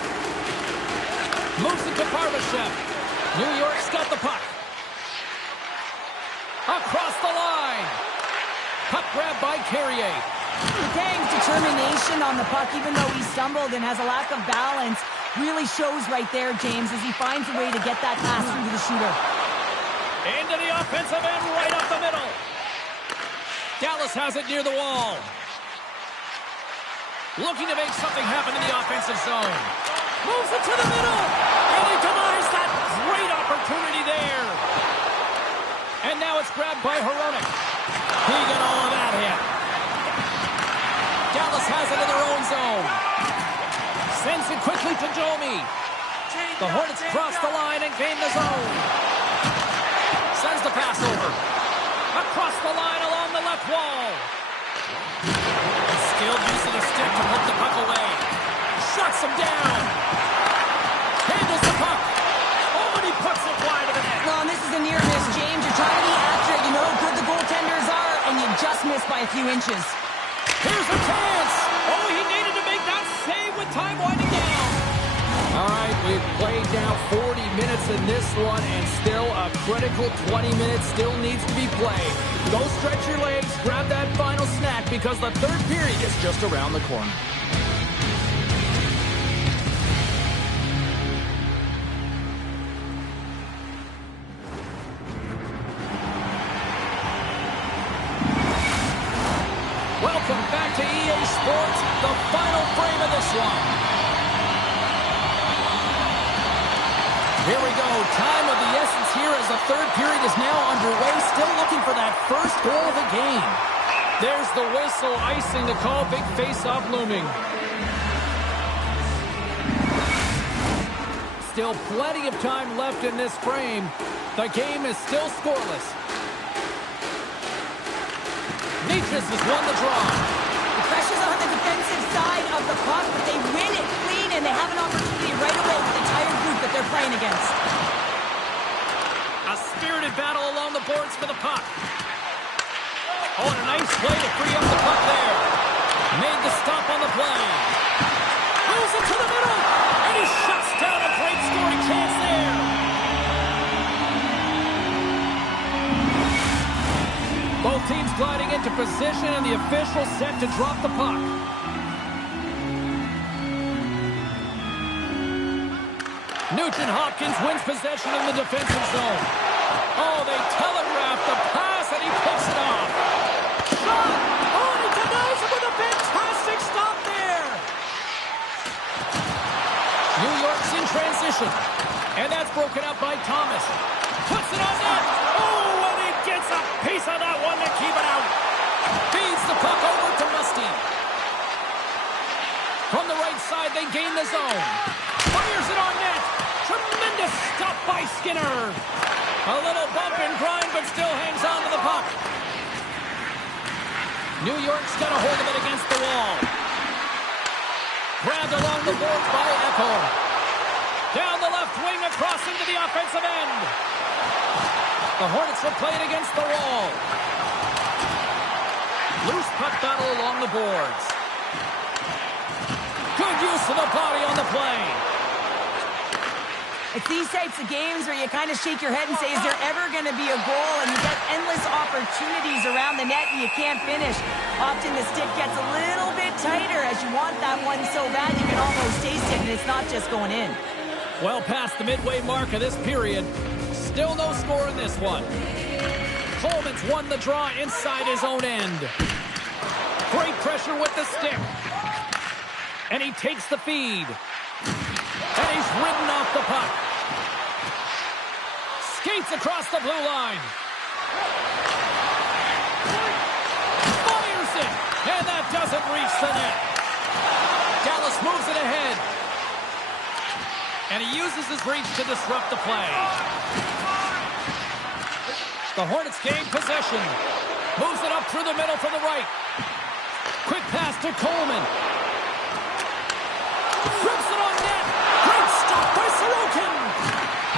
Moves it to Barbashev. New York's got the puck. Across the line. Puck grabbed by Carrier. Kang's determination on the puck, even though he stumbled and has a lack of balance, really shows right there, James, as he finds a way to get that pass through to the shooter. Into the offensive end, right up the middle. Dallas has it near the wall. Looking to make something happen in the offensive zone. Moves it to the middle. And he denies that great opportunity there. And now it's grabbed by Hronek. He got all of that hit. Dallas has it in their own zone. Sends it quickly to Domi. The Hornets cross the line and gain the zone. Sends the pass over. Across the line along the left wall. Skilled use of the stick to put the puck away. Shuts him down. Handles the puck. Oh, and he puts it wide of the net. Well, and this is a near miss, James. You're trying to be accurate. You know how good the goaltenders are, and you just missed by a few inches. Here's a chance. Oh, he needed to make that save with time winding down. All right, we've played now 40 minutes in this one, and still a critical 20 minutes still needs to be played. Go stretch your legs, grab that final snack, because the third period is just around the corner. Welcome back to EA Sports, the final frame of this one. Here we go, time of the essence here as the third period is now underway, still looking for that first goal of the game. There's the whistle, icing the call, big face-off looming. Still plenty of time left in this frame. The game is still scoreless. Nietzsche's has won the draw. The pressure's on the defensive side of the puck, but they win it clean, and they have an opportunity right away with the entire group that they're playing against. A spirited battle along the boards for the puck. Oh, and a nice play to free up the puck there. Made the stop on the play. Moves it to the middle, and he shuts down a great scoring chance there. Both teams gliding into position, and the official set to drop the puck. Nugent Hopkins wins possession in the defensive zone. Oh, they telegraph the pass, and he picks it off. Shot! Oh, and he denies it with a fantastic stop there. New York's in transition, and that's broken up by Thomas. Puts it on net. Oh, piece of that one to keep it out. Feeds the puck over to Musty. From the right side, they gain the zone. Fires it on net. Tremendous stop by Skinner. A little bump and grind, but still hangs on to the puck. New York's got a hold of it against the wall. Grabbed along the boards by Echo. Down the left wing, across into the offensive end. The Hornets will play it against the wall. Loose puck battle along the boards. Good use of the body on the play. It's these types of games where you kind of shake your head and say, is there ever going to be a goal? And you get endless opportunities around the net and you can't finish. Often the stick gets a little bit tighter as you want that one so bad you can almost taste it, and it's not just going in. Well past the midway mark of this period. Still no score in this one. Coleman's won the draw inside his own end. Great pressure with the stick. And he takes the feed. And he's ridden off the puck. Skates across the blue line. Fires it. And that doesn't reach the net. Dallas moves it ahead. And he uses his reach to disrupt the play. The Hornets gain possession. Moves it up through the middle from the right. Quick pass to Coleman. Rips it on net. Great stop by Sorokin.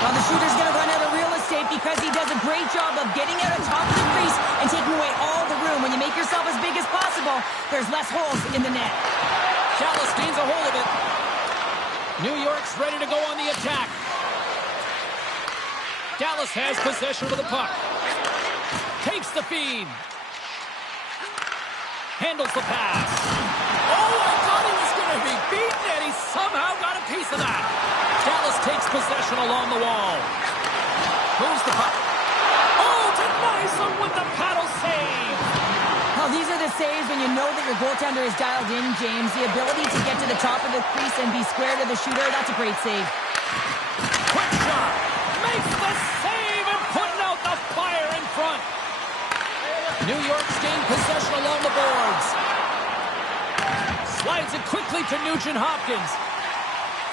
Well, the shooter's going to run out of real estate because he does a great job of getting out on top of the crease and taking away all the room. When you make yourself as big as possible, there's less holes in the net. Dallas gains a hold of it. New York's ready to go on the attack. Dallas has possession of the puck. Takes the feed. Handles the pass. Oh, I thought he was going to be beaten, and he somehow got a piece of that. Dallas takes possession along the wall. Moves the puck. Oh, denies him with the paddle save. Well, these are the saves when you know that your goaltender is dialed in, James. The ability to get to the top of the crease and be square to the shooter, that's a great save. Quick shot. Makes the save and putting out the fire in front. New York's gained possession along the boards. Slides it quickly to Nugent Hopkins.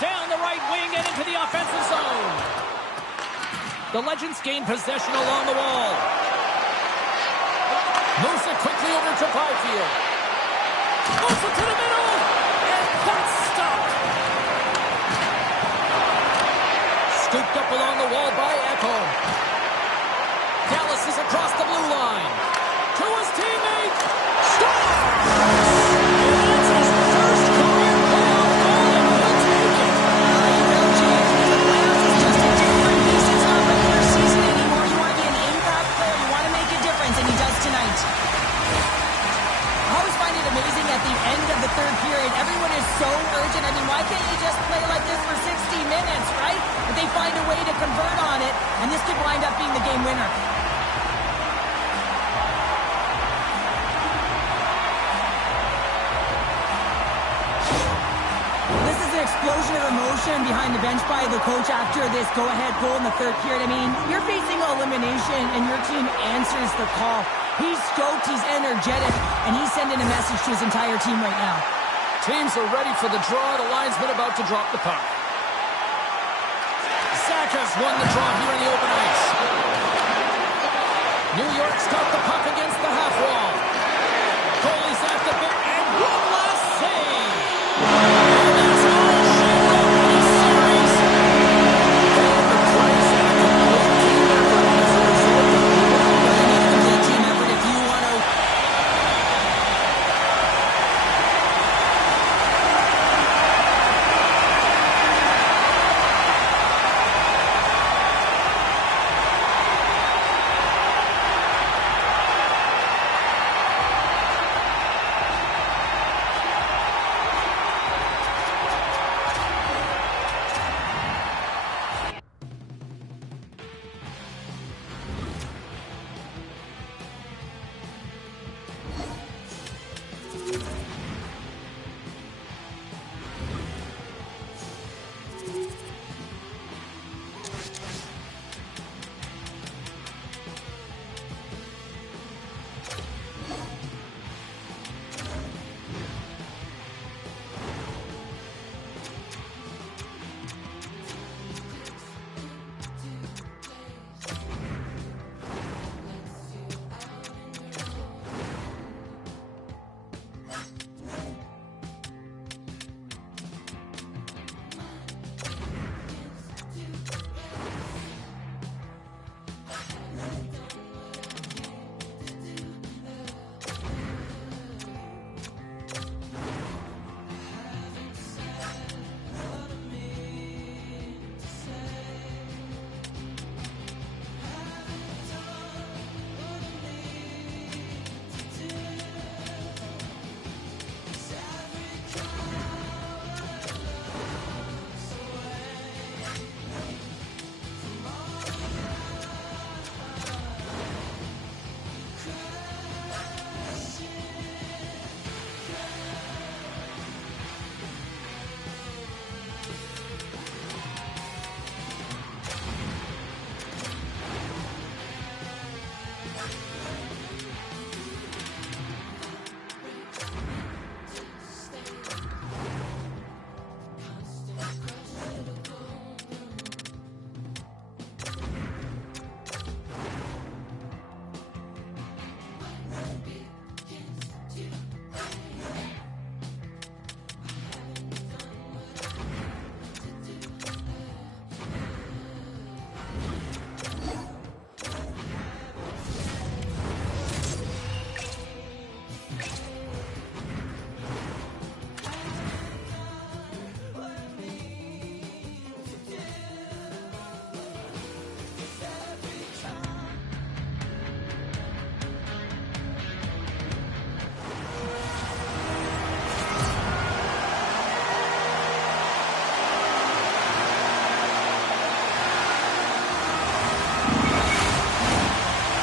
Down the right wing and into the offensive zone. The Legends gain possession along the wall. Moves it quickly over to Byfield. Moves it to the middle. And that's stopped. Scooped up along the wall by Echo. Dallas is across the blue line. To his teammate. Score! And that's his first career playoff goal, and he'll take it. The playoffs is just a different beast. It's not regular season anymore. You want to be an impact player. You want to make a difference, and he does tonight. I always find it amazing at the end of the third period. Everyone is so urgent. I mean, why can't you just play like this for 60 minutes, right? But they find a way to convert on it, and this could wind up being the game winner. This is an explosion of emotion behind the bench by the coach after this go-ahead goal in the third period. I mean, you're facing elimination, and your team answers the call. He's stoked, he's energetic, and he's sending a message to his entire team right now. Teams are ready for the draw. The linesman about to drop the puck. Saka's won the draw here in the open ice. New York's got the puck against the half wall. Goalie's at the bit, and one last save. And that's all she wrote in this series. And the price and a complete team effort as a result of Complete team effort if you want to.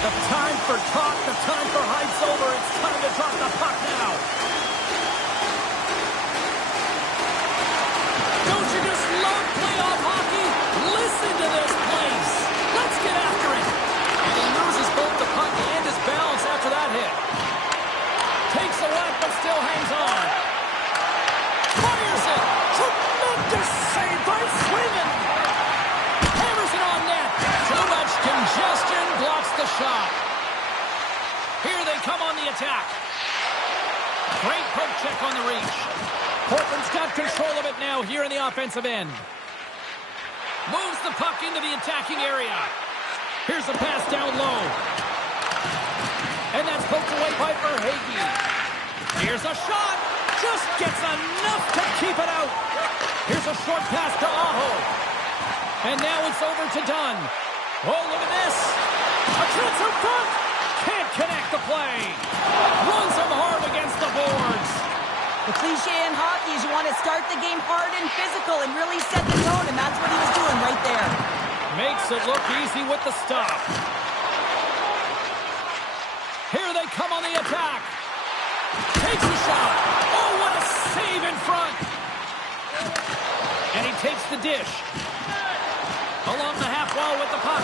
The time for talk, the time for hype's over. It's time to drop the puck now. Don't you just love playoff hockey? Listen to this place. Let's get after it. And he loses both the puck and his balance after that hit. Takes a whack, but still hangs on. Fires it. Tremendous save by Sweden. Hammers it on net. Too much congestion blocks the shot. Here they come on the attack. Great poke check on the reach. Portland's got control of it now here in the offensive end. Moves the puck into the attacking area. Here's a pass down low. And that's poked away by Verhaeghe. Here's a shot. Just gets enough to keep it out. Here's a short pass to Aho. And now it's over to Dunn. Oh, look at this. A chance in front. Can't connect the play. Runs him hard against the boards. The cliche in hockey is you want to start the game hard and physical and really set the tone, and that's what he was doing right there. Makes it look easy with the stop. Here they come on the attack. Takes a shot. Oh, what a save in front. And he takes the dish. Along the half wall with the puck.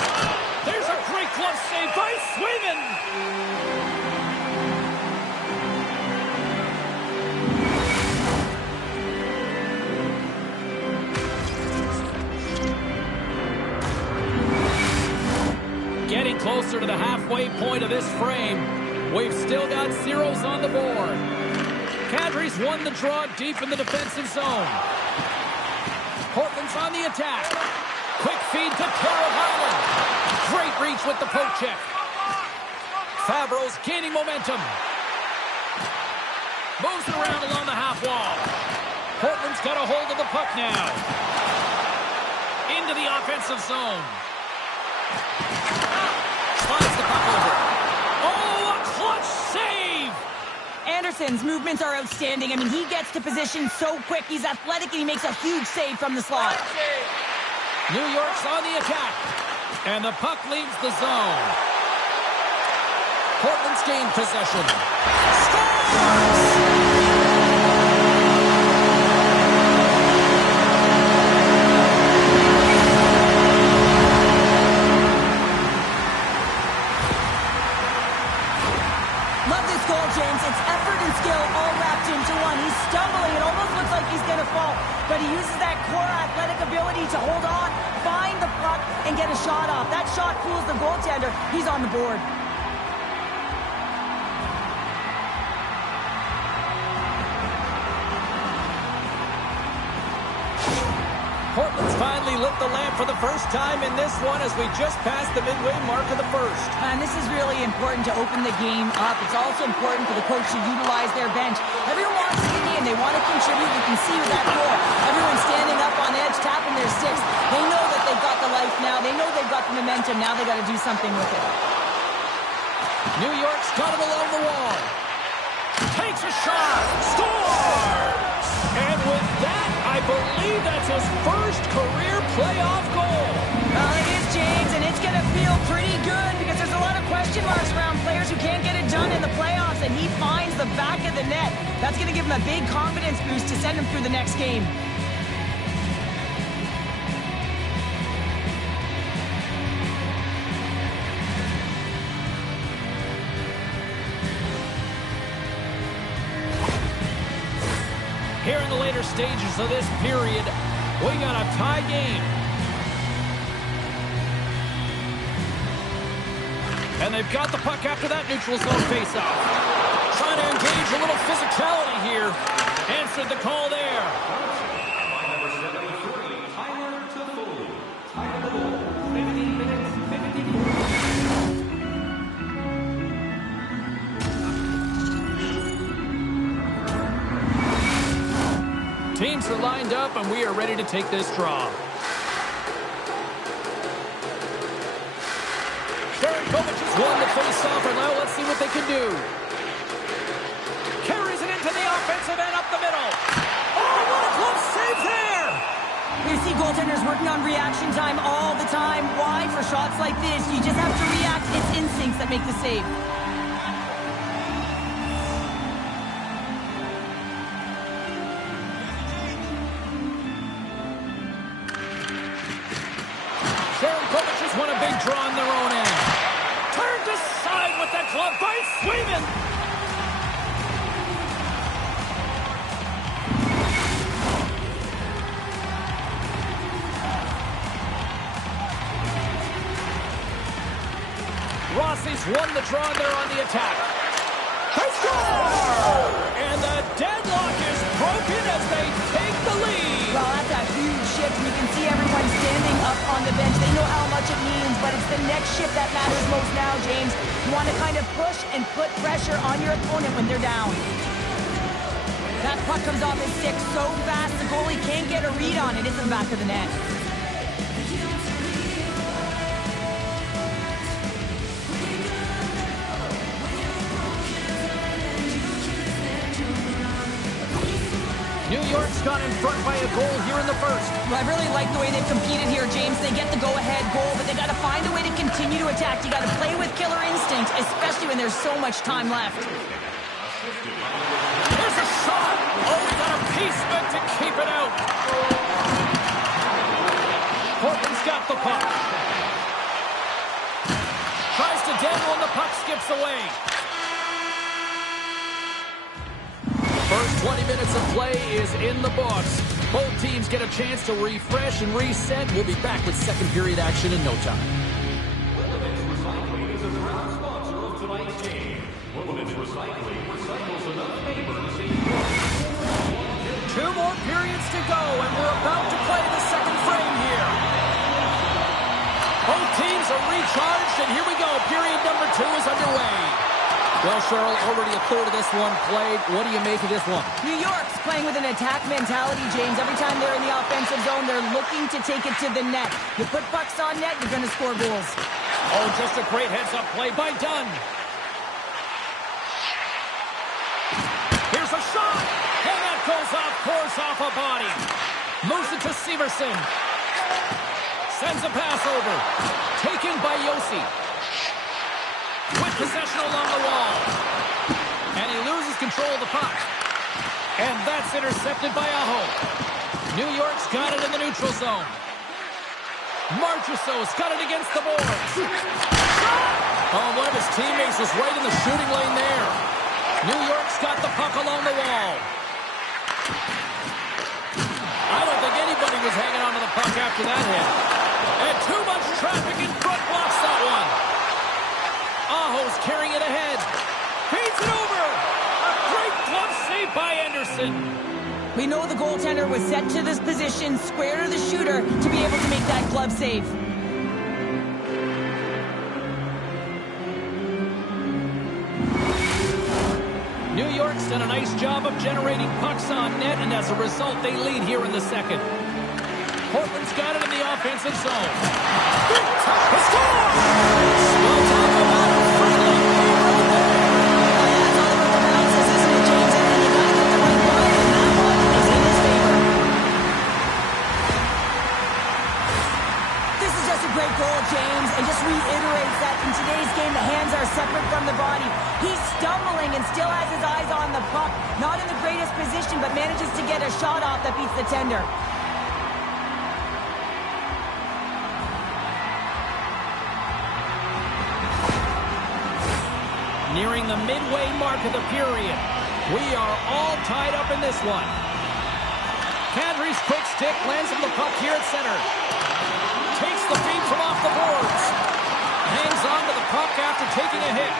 There's a great glove save by Sweden. Getting closer to the halfway point of this frame. We've still got zeros on the board. Kadri's won the draw deep in the defensive zone. Portland's on the attack. Quick feed to Carolina. Great reach with the poke check. Fabro's gaining momentum. Moves it around along the half wall. Portland's got a hold of the puck now. Into the offensive zone. Slides the puck over. Oh, a clutch save! Anderson's movements are outstanding. I mean, he gets to position so quick. He's athletic, and he makes a huge save from the slot. New York's on the attack. And the puck leaves the zone. Portland's gained possession. Scores! James, it's effort and skill all wrapped into one. He's stumbling. It almost looks like he's going to fall. But he uses that core athletic ability to hold on, find the puck, and get a shot off. That shot fools the goaltender. He's on the board. Portland's finally lit the lamp for the first time in this one as we just passed the midway mark of the first. And this is really important to open the game up. It's also important for the coach to utilize their bench. Everyone wants the game. They want to contribute. You can see with that goal. Everyone's standing up on edge, tapping their sticks. They know that they've got the life now. They know they've got the momentum. Now they got to do something with it. New York's got it along the wall. Takes a shot. Scores! And with that, I believe that's his first career playoff goal. Well, it is, James, and it's going to feel pretty good because there's a lot of question marks around players who can't get it done in the playoffs, and he finds the back of the net. That's going to give him a big confidence boost to send him through the next game. Here in the later stages of this period, we got a tie game. And they've got the puck after that neutral zone faceoff. Trying to engage a little physicality here. Answered the call there. Number 73, Tyler Toffoli. Time of the goal, 15 minutes, 54. Teams are lined up, and we are ready to take this draw. Kovac has won the face-off, and now let's see what they can do. Carries it into the offensive end up the middle. Oh, what a close save there! You see goaltenders working on reaction time all the time. Why? For for shots like this, you just have to react. It's instincts that make the save. Just won a big draw on their own end. Turned aside with that glove by Swayman. Rossi's won the draw there on the attack. They score! And the deadlock is broken as they take the lead. Well, that's a huge shift. You can see everyone standing up on the bench. They know how much it means, but it's the next shift that matters most now, James. You want to kind of push and put pressure on your opponent when they're down. That puck comes off his stick so fast, the goalie can't get a read on it. It's in the back of the net. New York's gone in front by a goal here in the first. Well, I really like the way they've competed here, James. They get the go-ahead goal, but they got to find a way to continue to attack. You got to play with killer instinct, especially when there's so much time left. Here's a shot. Oh, we got a piece meant to keep it out. Portland's got the puck. Tries to dangle and the puck skips away. First 20 minutes of play is in the books. Both teams get a chance to refresh and reset. We'll be back with second period action in no time. Willamette Recycling is a proud sponsor of tonight's game. Willamette Recycling recycles enough paper to save 2 more periods to go, and we're about to play the second frame here. Both teams are recharged, and here we go. Period number 2 is underway. Well, Cheryl, already a third of this one played. What do you make of this one? New York's playing with an attack mentality, James. Every time they're in the offensive zone, they're looking to take it to the net. You put pucks on net, you're going to score goals. Oh, just a great heads-up play by Dunn. Here's a shot, and that goes off course off a body. Moves it to Severson. Sends a pass over. Taken by Yossi. With possession along the wall. And he loses control of the puck. And that's intercepted by Aho. New York's got it in the neutral zone. Marchessault's got it against the boards. Oh, one of his teammates was right in the shooting lane there. New York's got the puck along the wall. I don't think anybody was hanging on to the puck after that hit. And too much traffic in front blocks that one. Aho's carrying it ahead. Feeds it over. A great glove save by Anderson. We know the goaltender was set to this position, square to the shooter, to be able to make that glove save. New York's done a nice job of generating pucks on net, and as a result, they lead here in the second. Portland's got it in the offensive zone. He scores! We'll talk about a friendly game right there. That's all about the bounces, isn't it, James? And you got to get the right one, and that one is in his favor. This is just a great goal, James, and just reiterates that in today's game, the hands are separate from the body. He's stumbling and still has his eyes on the puck. Not in the greatest position, but manages to get a shot off that beats the tender. Nearing the midway mark of the period. We are all tied up in this one. Kadri's quick stick lands on the puck here at center. Takes the feed from off the boards. Hangs on to the puck after taking a hit.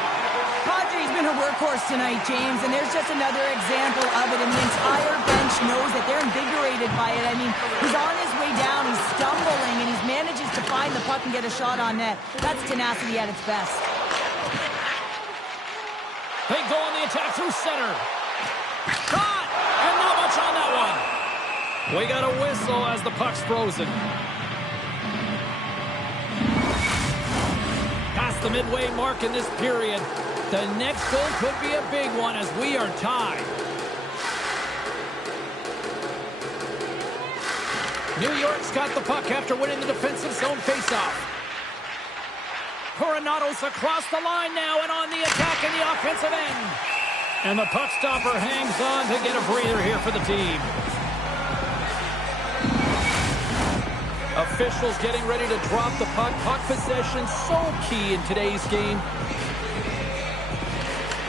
Kadri's been a workhorse tonight, James, and there's just another example of it, and the entire bench knows that they're invigorated by it. I mean, he's on his way down, he's stumbling, and he manages to find the puck and get a shot on net. That's tenacity at its best. They go on the attack through center. Shot! And not much on that one. We got a whistle as the puck's frozen. Past the midway mark in this period. The next goal could be a big one as we are tied. New York's got the puck after winning the defensive zone faceoff. Coronado's across the line now and on the attack in the offensive end. And the puck stopper hangs on to get a breather here for the team. Officials getting ready to drop the puck. Puck possession so key in today's game.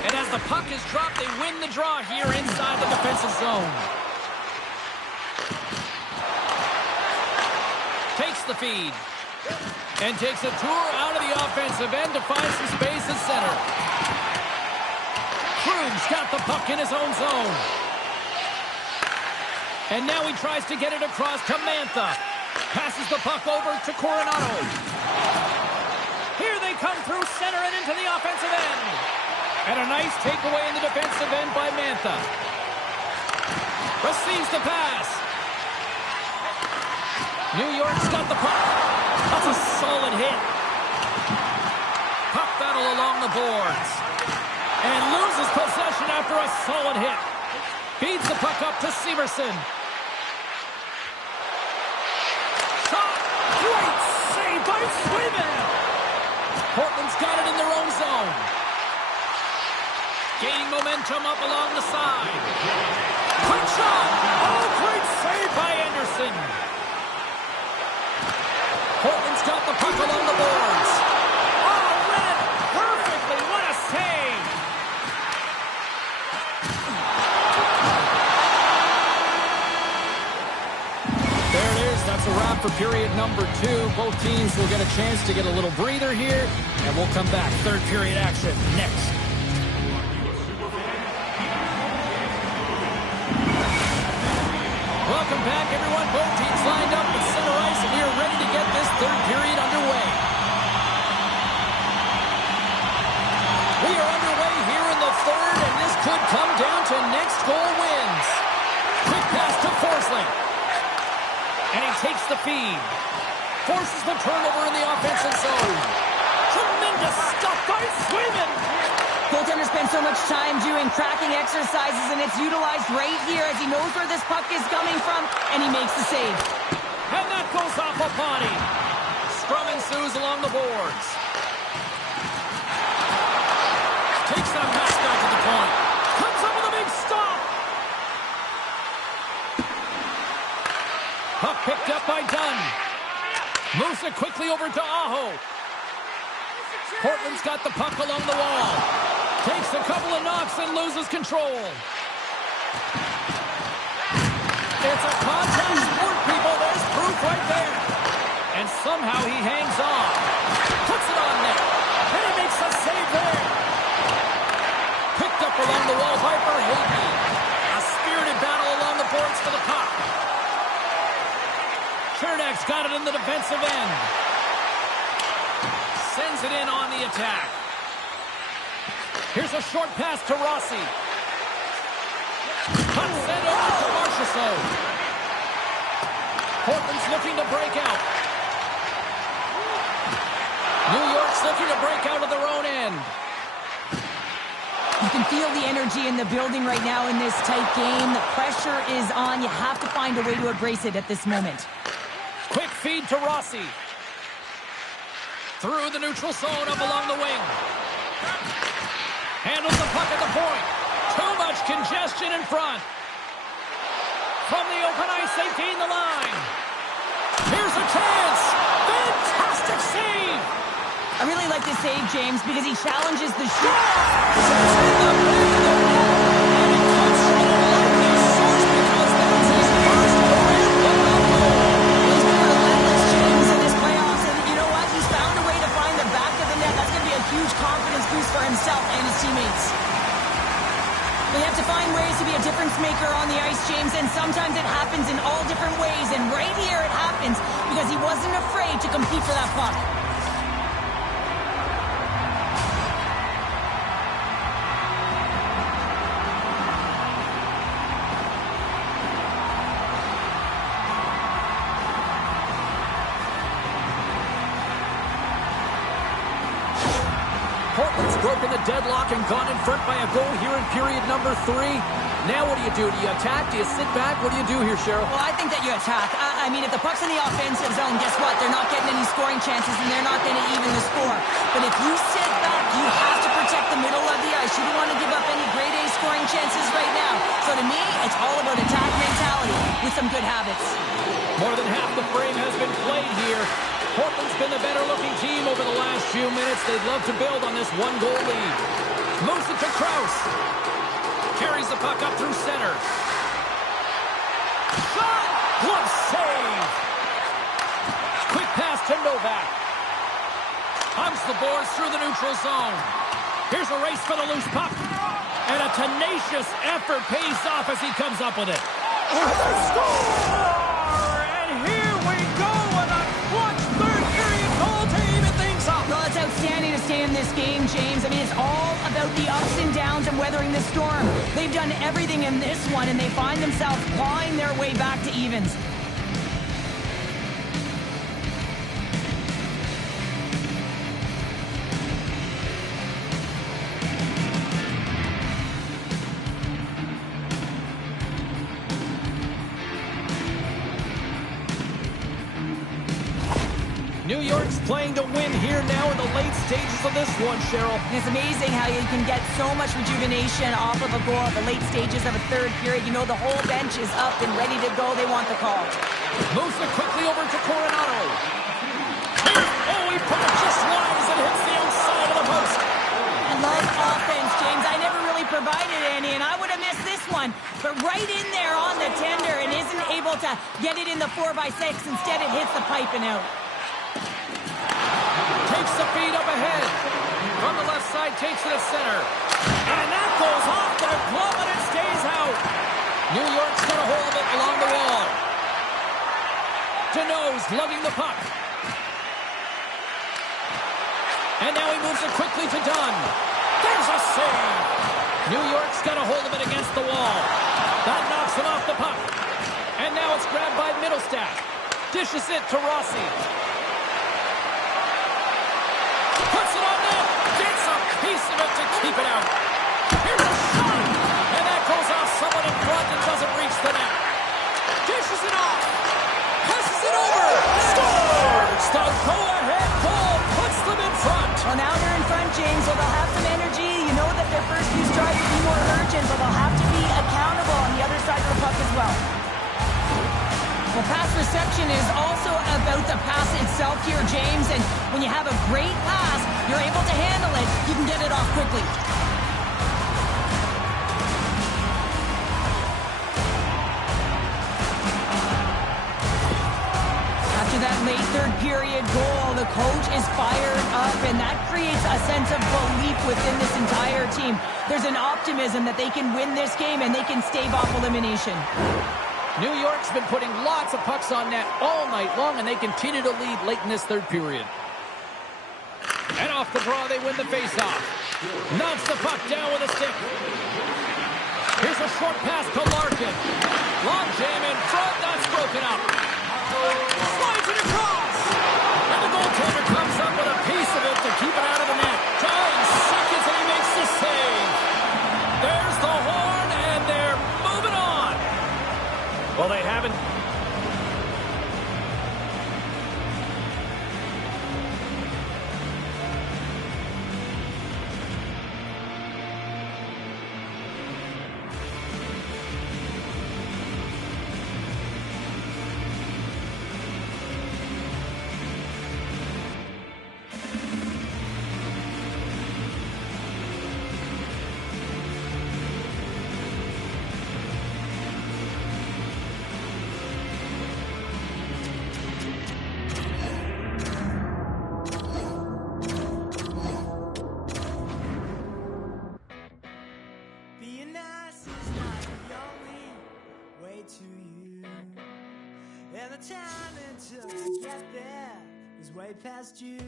And as the puck is dropped, they win the draw here inside the defensive zone. Takes the feed. And takes a tour out of the offensive end to find some space at center. Krug's got the puck in his own zone. And now he tries to get it across to Mantha. Passes the puck over to Coronado. Here they come through center and into the offensive end. And a nice takeaway in the defensive end by Mantha. Receives the pass. New York's got the puck. That's a solid hit. Puck battle along the boards. And loses possession after a solid hit. Feeds the puck up to Severson. Shot! Great save by Swayman! Portland's got it in their own zone. Gaining momentum up along the side. Quick shot! Oh, great save by Anderson. Portland's got the puck along the boards. Oh, read it perfectly. What a save. There it is. That's a wrap for period number 2. Both teams will get a chance to get a little breather here, and we'll come back. Third period action next. Welcome back, everyone. Both teams lined up at center ice, and we are ready to get this third period underway. We are underway here in the third, and this could come down to next goal wins. Quick pass to Forsling. And he takes the feed. Forces the turnover in the offensive zone. Tremendous stuff by Swayman. Goaltender spends so much time doing tracking exercises, and it's utilized right here as he knows where this puck is coming from, and he makes the save. And that goes off a body. Scrum ensues along the boards. Takes that pass back to the point. Comes up with a big stop. Puck picked up by Dunn. Moves it quickly over to Aho. Portland's got the puck along the wall. Takes a couple of knocks and loses control. It's a contact sport, people. There's proof right there. And somehow he hangs on. Puts it on net. And he makes a save there. Picked up along the wall by Verhaeghe. A spirited battle along the boards for the puck. Chernak's got it in the defensive end. Sends it in on the attack. Here's a short pass to Rossi. Puck sent over to Marchessault. Portland's looking to break out. New York's looking to break out of their own end. You can feel the energy in the building right now in this tight game. The pressure is on. You have to find a way to embrace it at this moment. Quick feed to Rossi. Through the neutral zone up along the wing. Handles the puck at the point. Too much congestion in front. From the open ice, they gain the line. Here's a chance. Fantastic save. I really like this save, James, because he challenges the shoot. He's been relentless, James, in his playoffs, and you know what? He's found a way to find the back of the net. That's going to be a huge confidence boost for himself and his teammates. They have to find ways to be a difference maker on the ice, James, and sometimes it happens in all different ways, and right here it happens because he wasn't afraid to compete for that puck. Portland's broken the deadlock and gone in front by a goal here in period number 3. Now what do? Do you attack? Do you sit back? What do you do here, Cheryl? Well, I think that you attack. I I mean, if the puck's in the offensive zone, guess what? They're not getting any scoring chances, and they're not going to even the score. But if you sit back, you have to protect the middle of the ice. You don't want to give up any grade A scoring chances right now. So to me, it's all about attack mentality with some good habits. More than half the frame has been played here. Portland's been the better-looking team over the last few minutes. They'd love to build on this one-goal lead. Moves it to Krause. Carries the puck up through center. Shot! Glove save! Quick pass to Novak. Humps the boards through the neutral zone. Here's a race for the loose puck. And a tenacious effort pays off as he comes up with it. Score! And here we go with a clutch third period goal to even things up. Well, it's outstanding to stay in this game, James. I mean, it's all about the ups and downs and weathering the storm. They've done everything in this one, and they find themselves clawing their way back to evens. New York's playing to win here now in the late stages of this one, Cheryl. It's amazing how you can get so much rejuvenation off of a goal at the late stages of a third period. You know the whole bench is up and ready to go. They want the call. Moves it quickly over to Coronado. He put it just wide as it hits the outside of the post. I love offense, James. I never really provided any, and I would have missed this one. But right in there on the tender and isn't able to get it in the 4x6. Instead, it hits the pipe and out. Takes the feed up ahead. From the left side, takes it to center. And that goes off the glove and it stays out. New York's got a hold of it along the wall. Deneau's lugging the puck. And now he moves it quickly to Dunn. There's a save. New York's got a hold of it against the wall. That knocks him off the puck. And now it's grabbed by Middlestat. Dishes it to Rossi. Puts it on net. Gets a piece of it to keep it out. Here's a shot. And that goes off someone in front and doesn't reach the net. Dishes it off. Passes it over. Scores! The go-ahead goal puts them in front. Well, now they're in front, James. Well, they'll have some energy. You know that their first few strides will be more urgent, but they'll have to be accountable on the other side of the puck as well. Well, pass reception is also about the pass itself here, James. And when you have a great pass, you're able to handle it. You can get it off quickly. After that late third period goal, the coach is fired up, and that creates a sense of belief within this entire team. There's an optimism that they can win this game and they can stave off elimination. New York's been putting lots of pucks on net all night long, and they continue to lead late in this third period. And off the draw, they win the faceoff. Knocks the puck down with a stick. Here's a short pass to Larkin. Long jam in front, that's broken up. Slides it across. And the goaltender comes up with a piece of it to keep it out of the net. 9 seconds, and he makes the save. There's the horn, and they're moving on. Well, they haven't. Being nice is not the only way to you. And the time until you get there is way past you.